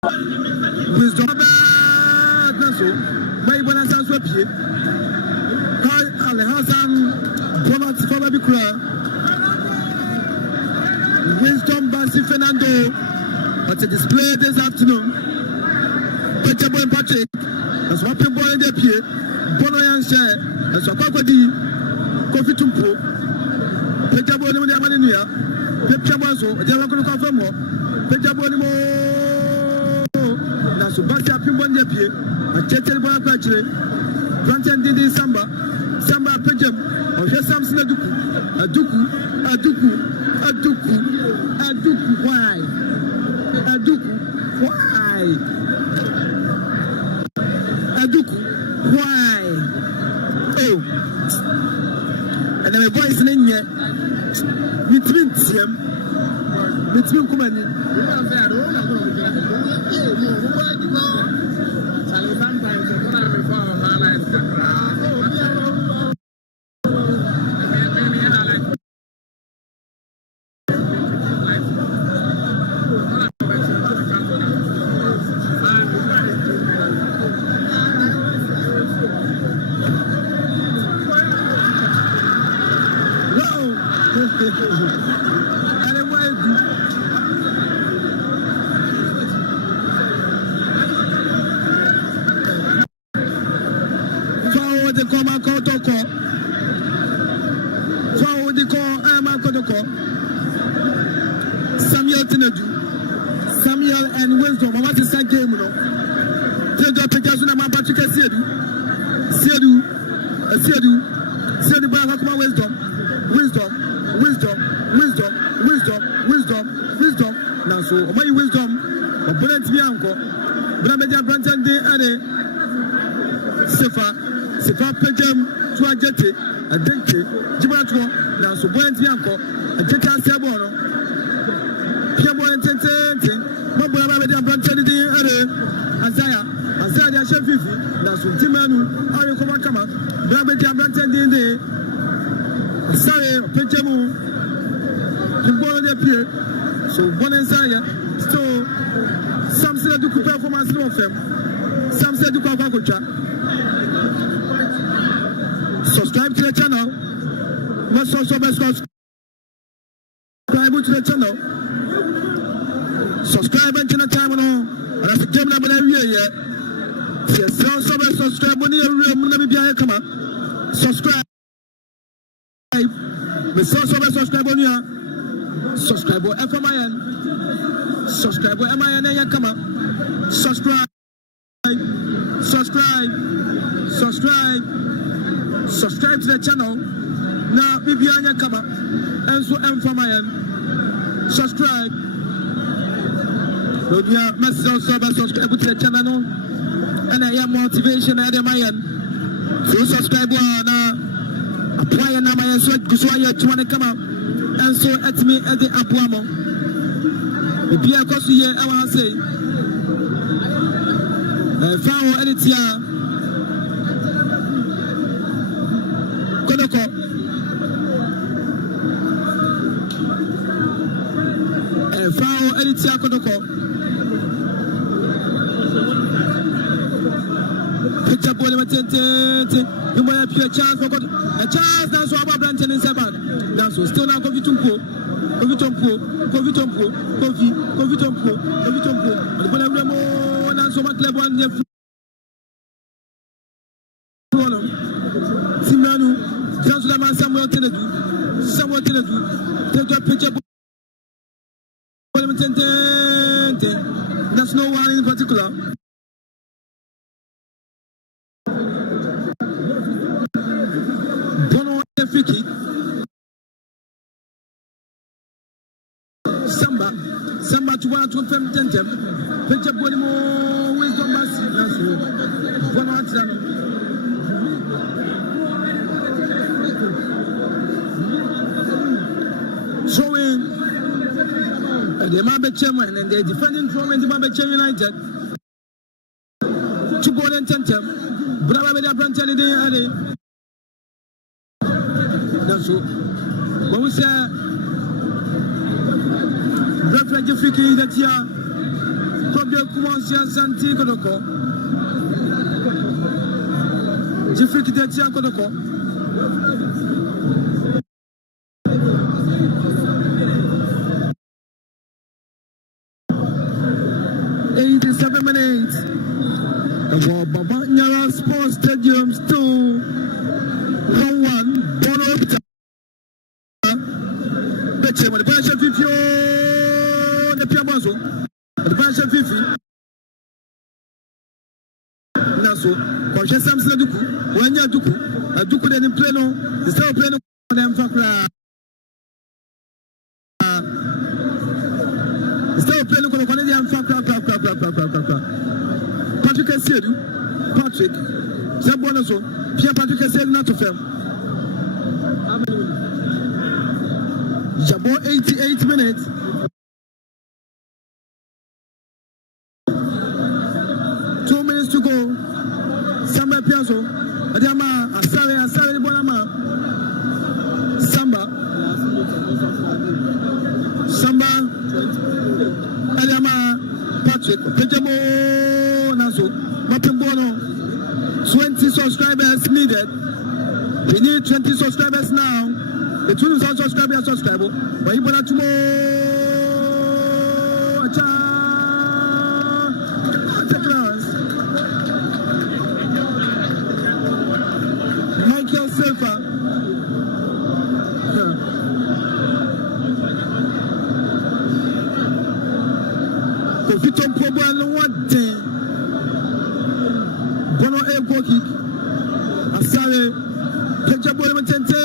Wisdom Naso, my bonus and swapie. Alejandro Bonat for Baby Cra. Wisdom Basi Fernando. But a display this afternoon. Bechem and Patrick. As what people in the pier. Bono and share. As a Kokodi. Coffee Tumpo. Bechem and the Amania. Bechem also. They are going to confirm more. Bechem and more. Subasi apimbo ndepie achete bwana kwa chire Plantain Didi Samba Bechem ohwe Samson Aduku why oh and then my voice in here between kumani Samuel and Wisdom. I want to say game, no. Take up pictures on my Patrick Sedu. Wisdom. Now, so my wisdom, but Brent Bianco, Bramadia Branton de Ade, Sefa Bechem, Tuajete, a Denke, Gibraltar. Now, so Brent Bianco, a Jetta Sabono. Piamo and Tente, Mabra Branton de Ade, Azaya, the Chef Fifi, now so Timanu, Ari Komakama, Bramadia Branton de Sorry, Bechem, Jimbo de Pier. So one inside, so some said to performance of them, some said to Coca. Subscribe to the channel. Must also subscribe to the channel. Subscribe and channel time on all. And that's the game number every year. Yes, subscribe when you're real. Come on, subscribe. We subscribe on you. Subscribe to FMIN. Subscribe to MIN and come on. Subscribe to the channel. Now Bibianya come on. And so FMIN. Subscribe. Subscribe to the channel. And I am motivation at MIN. So subscribe now. Apply and MIN so you want to come out. And so at me at the Apuamo. If you are close to here, I want to say, Fao Editia Kotoko. Fao Editia Kotoko. Picture boy, you might have a chance for a chance. That's what I'm planting in Saban. That's so still now Kofi Tumpo. And when I'm more so much level on Simanu, Transfer Samuel Tenedu, take a picture. That's no one in particular. Bono Fiki. Samba to one to Tentem, Picture Bonimo, Wisdom Bassi, Bono showing the Bechem and the defending from the Bechem United. To go and Tentem, Brava Branton de Ade. That's so. When we say refugee fiki that here Kobia Kumasi Asante Kotoko. Jeffrey Kitetia Kotoko. 87 minutes. The Baba Nyara Sports Stadium still 1-1. Bono Bechem, the Banshee 50. The Piabazo. The Banshee 50. Naso. Koshe Samson Duku. Wanya Duku. Duku then pleno. The star pleno. Them Fakra. Still playing the Canadian Patrick Sedu, Patrick, Zabonazo, Pierre Patrick Sedu, not to film. Jabo 88 minutes. Two minutes to go. Samba Piazzo, Adama, Asare Bonama, Samba. Adama Patrick Bechem Nazo Matimbono 20 subscribers needed. We need 20 subscribers now. The 2,000 subscribers subscribe. But you want to Michael Silva. Vitom Pobo and one day. Bono a goal kick. Asare. Pejabolo Tente.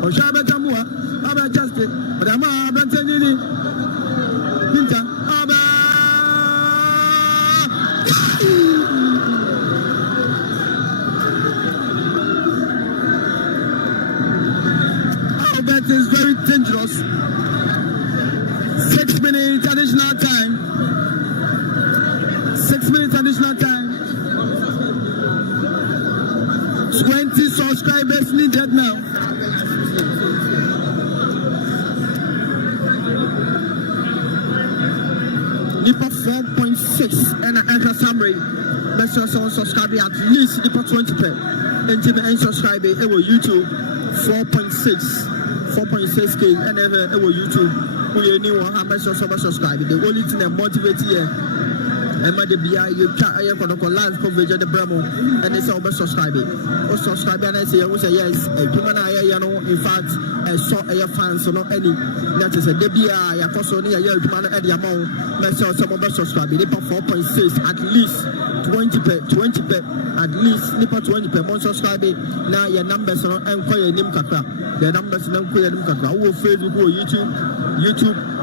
Oshaba Tamua. Aba Justice. But I'm a Bantani. Pinta. Aba. Oh, that is very dangerous. 6 minutes additional time. 6 minutes additional time. 20 subscribers needed now. Nipa 4.6 and an extra summary. Make sure someone subscribe at least Nipa 20 per. And Jimmy and subscribe it will YouTube 4.6K and ever it will YouTube. You new one, how much subscribe? The only thing that motivates you, and my DBI, you can't live coverage of the Bremo, and they say, subscribe. Or subscribe, and I say, yes, a human eye, in fact, I saw a fans, so not any. That is a DBI, a person near your human at the amount, myself, some of us subscribe. They put 4.6, at least 20 per, at least 20 per month subscribe. Now your numbers are enquire name kaka. The numbers are enquire name kaka. Who Facebook or YouTube,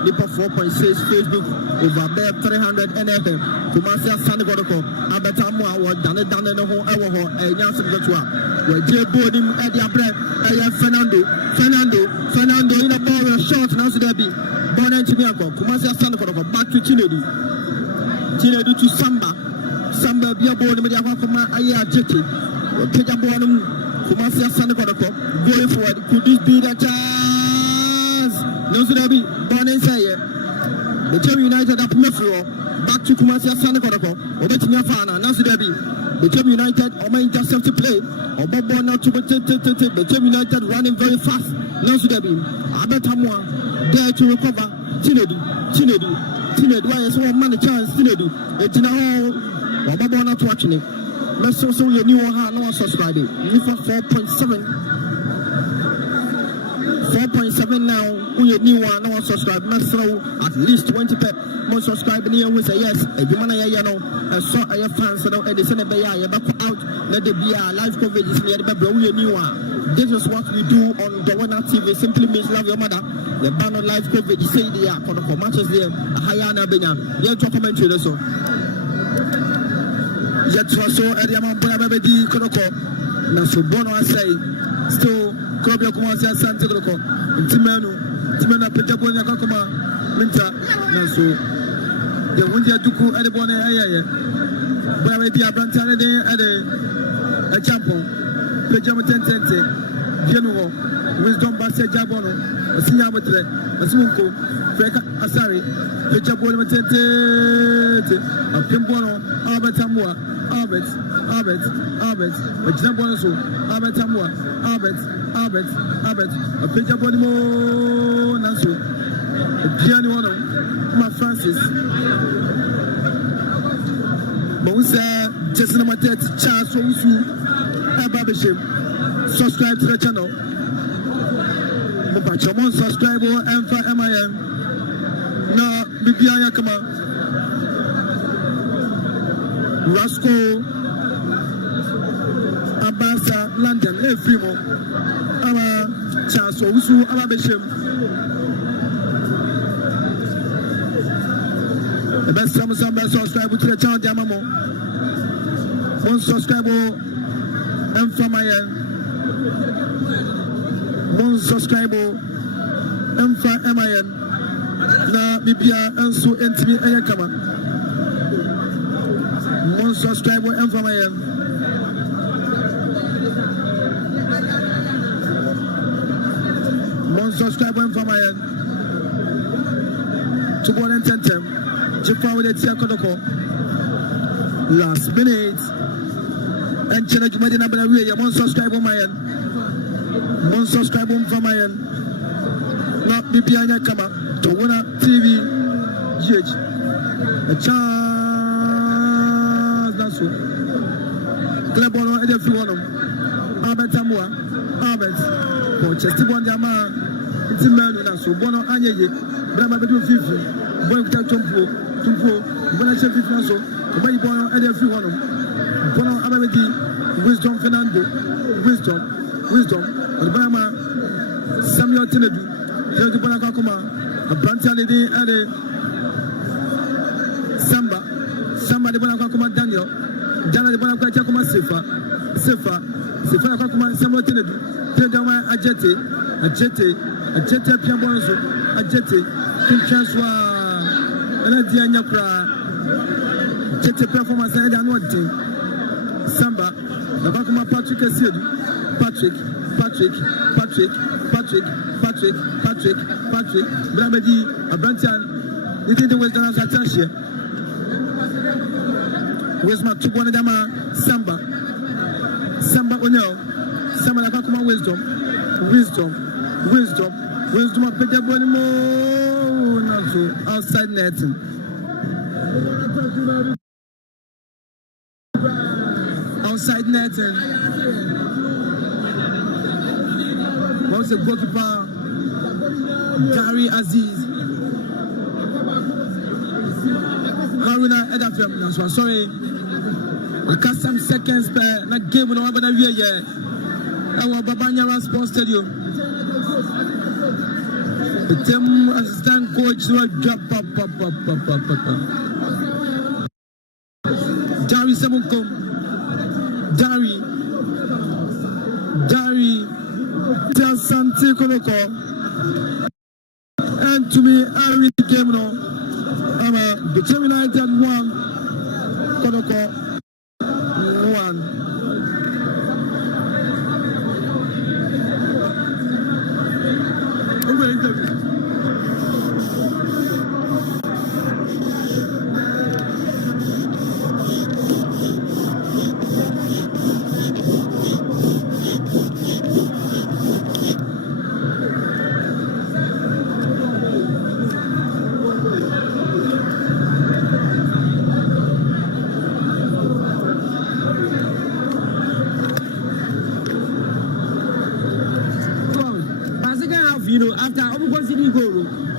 Nipa 4.6, Facebook, over there 300 NFM. Kumasi Asante Kotoko, Abetamwa, or Dane no home, our home, a Yansen Gotua. Where J. Bodim, Eddie Abre, Fernando, in a ball short, now there be. Born and Chimiako, Kumasi Asante Kotoko, back to Chinedu to Samba, be a board, Mediakoma, Aya Jetty, Pejabonum, Kumasi Asante Kotoko, going forward. Could this be the chance? No, there be. Born and say, Bechem United up Mefro, back to Kumasi Asante Kotoko, or Betimia Fana, Nancy Debbie, Bechem United, or my intercepted play, or Bob now to Bechem United running very fast, Nancy Debbie, Abetamwa, there to recover, Tinedu, why is one man a chance, Tinedu, it's in a hole, or Bob not watching it. Let's so you new one, no one subscribing, you for 4.7 now, we new one, no one subscribe, let's throw at least 20 per more subscribe here we say yes, a human saw a fans and they send a bay back out, let the be a live coverage is near the we new one. This is what we do on the One TV, simply means love your mother. The banner live coverage say they are for matches there, a Hayana Benya, you to commentary so. Yet so Ediama Bonabedi Kotoko, Nasubono I say, still Kobia Kumasi Asante Kotoko, Timena Petabonia Kakoma, Minta, Nasu, the Windia Duku, Edibone Aya, Barabia Brantane, a champion, Pejama Tente, General, Wisdom Basset Jabono, a senior amateur, a Smunko, Freka Asari, Pichabon Matete, a Pimbono, Albert Amua, Albert, a Jabonaso, Albert Amua, Albert, a Pichabonimo Nasu, a Gianni Ma Francis. Moussa, just in my chance for you, Bechem. Subscribe to the channel. Bechem, subscribe and for MIM. No, Bibiana Kama. Rasco, Abasa, London, every month. Our chance for Usu, Bechem. The best subscribe to the channel, Diamamo. One subscriber and from my end. One subscriber and from MIN. Na Bibia and so entity Ayakama. One subscriber and from my end. One subscriber and from my end. 210. Japan with Asante Kotoko. Last minute. And challenge my number of way. One subscribe on my end. One subscribe on from my end. Not Bibiana Kama. To Wana TV. GH. A chance. That's what. Club on every one of them. Albert Amua. Albert. For Chestibon Jama. It's a man. That's what. Bono Anye. Brahma Bedu Fifi. Boy Tumpo. Bona Chef Fitnaso. Boy Bono and every one of them. Bono Abedi, Wisdom Fernando, Wisdom, Alabama, Samuel Tinedu, Terry Bonacoma, a Brantia Lady and a Samba de Bonacoma Daniel, Dana de Bonacoma Sefa, Samuel Tinedu, Tedama Ajete, Piamonzo, Ajete, King Chanswa, and a Dianyakra, Jete performance and another. Samba, Nabakuma Patrick Asidu, Patrick, Bramedi, Abrantian, they did the Western Satanshire. Where's my 2 Dama, Samba O'Neill, Samba Nabakuma Wisdom, of Pejabonimo, outside netting. Outside netting. What's the goalkeeper? Gary Aziz. Haruna Edafem. That's why. Sorry. I got some seconds per na game no one better here. Our Babanyara Sports Stadium. The team assistant coach will drop up. Dari Samunkom. Dari Asante Kotoko, and to me, I read the game now. I'm a Bechem United 1, Kotoko 1. After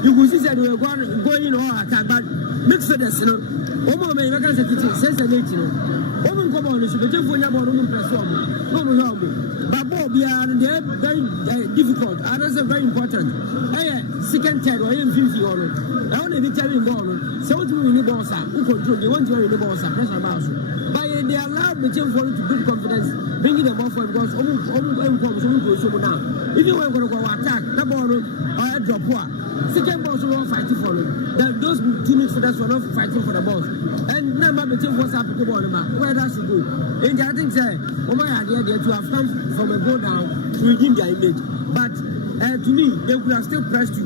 you could see that we were going or attack, but mix it as you know. Omo may make us a teaching, says a lady. Omo come on, she became for your bottom platform. But Bob, they're very difficult, and that's very important. Second, third, or even 50 or I only be telling ball. So to me, boss, who control, they want to be the boss, pressure mouse. But they allow Bechem for to build confidence, bringing them off because almost now. If you were going to go attack, that ball or drop what? Second ball, so we're fighting for it. Those 2 midfielders were not fighting for the ball. And number Bechem was up to the ball, where does it go? And I think, oh my idea to have come from a go down redeem their image. But to me, they could have still pressed to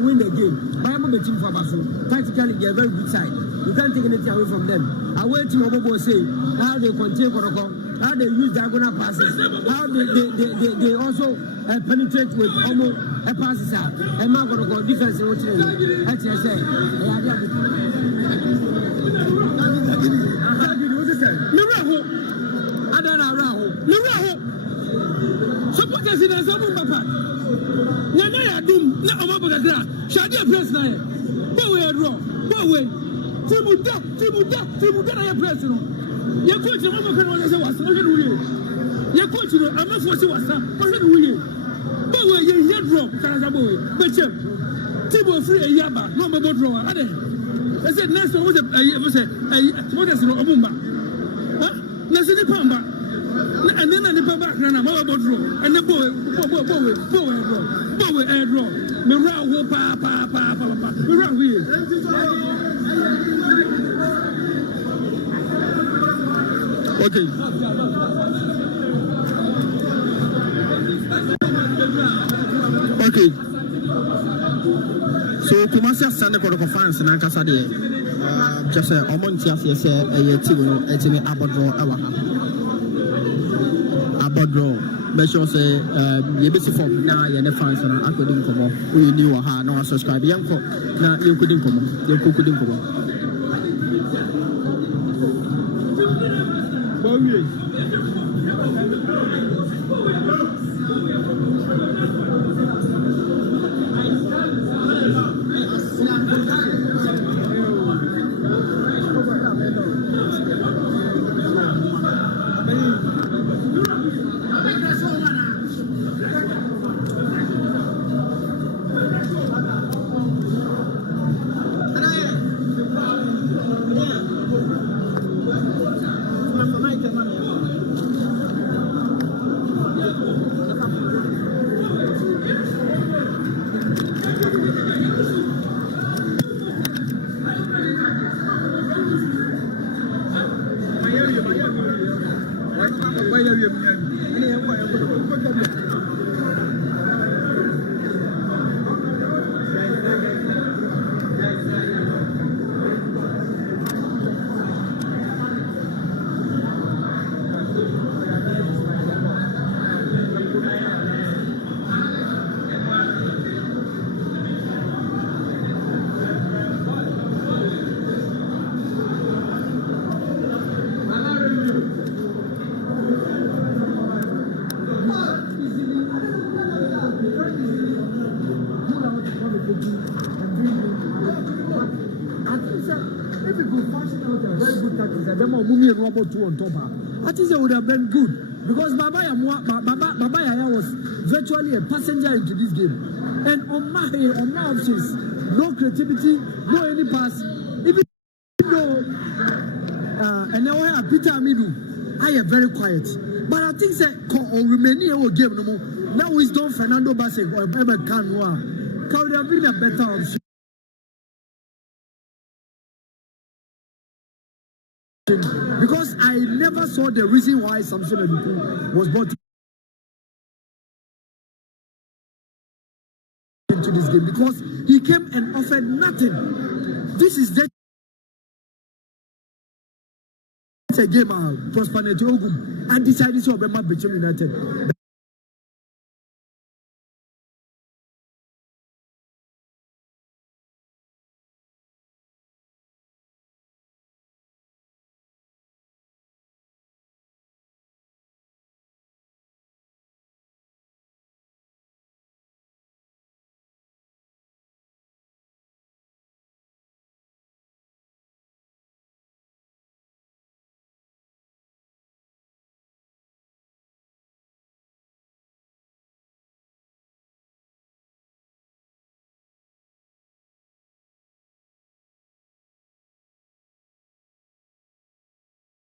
win the game. But I'm a team for Basu. Tactically, they are a very good side. You can't take anything away from them. I wait to Obobo say how they contain Kotoko, how they use diagonal passes, how they also penetrate with almost a passes out. And now Kotoko defense in what you say. Supporters in the Zabun Papa. Nana Doom, not over the ground. Shadia press now. Bowe draw. Bowe. Timuda, president. Your coach, I'm not going to say what's not doing. Your coach, I'm not for see what's not doing. Bowe, you drop. Karazaboe. Bechem. Tibo free a yaba. No more draw. I said, next one was a supporters in Omumba. Nasini Pamba. And then the back ran a mobile draw. And the boy air draw. Mirror, papa. Mirror, okay. So, Kumasi Asante Kotoko fans in Ankasa de just a Omontia say a Tigo, a Timmy Abodro, Abodro. Make sure say you be from now and the fans and I couldn't come on. We knew how no subscribe. Yanko, now you couldn't come on. You couldn't come on. I think they would have been good because Baba Yaya was virtually a passenger into this game. And on my options, no creativity, no any pass. Even though and now I Peter Amidu, I am very quiet. But I think that Romania will game no more. Now it's done Fernando Basek or Bebe Canua. Could have been a better option. Because I never saw the reason why Samson Aduku was brought into this game because he came and offered nothing. This is the game Prosperity Ogum. I decided to obey my Bechem United.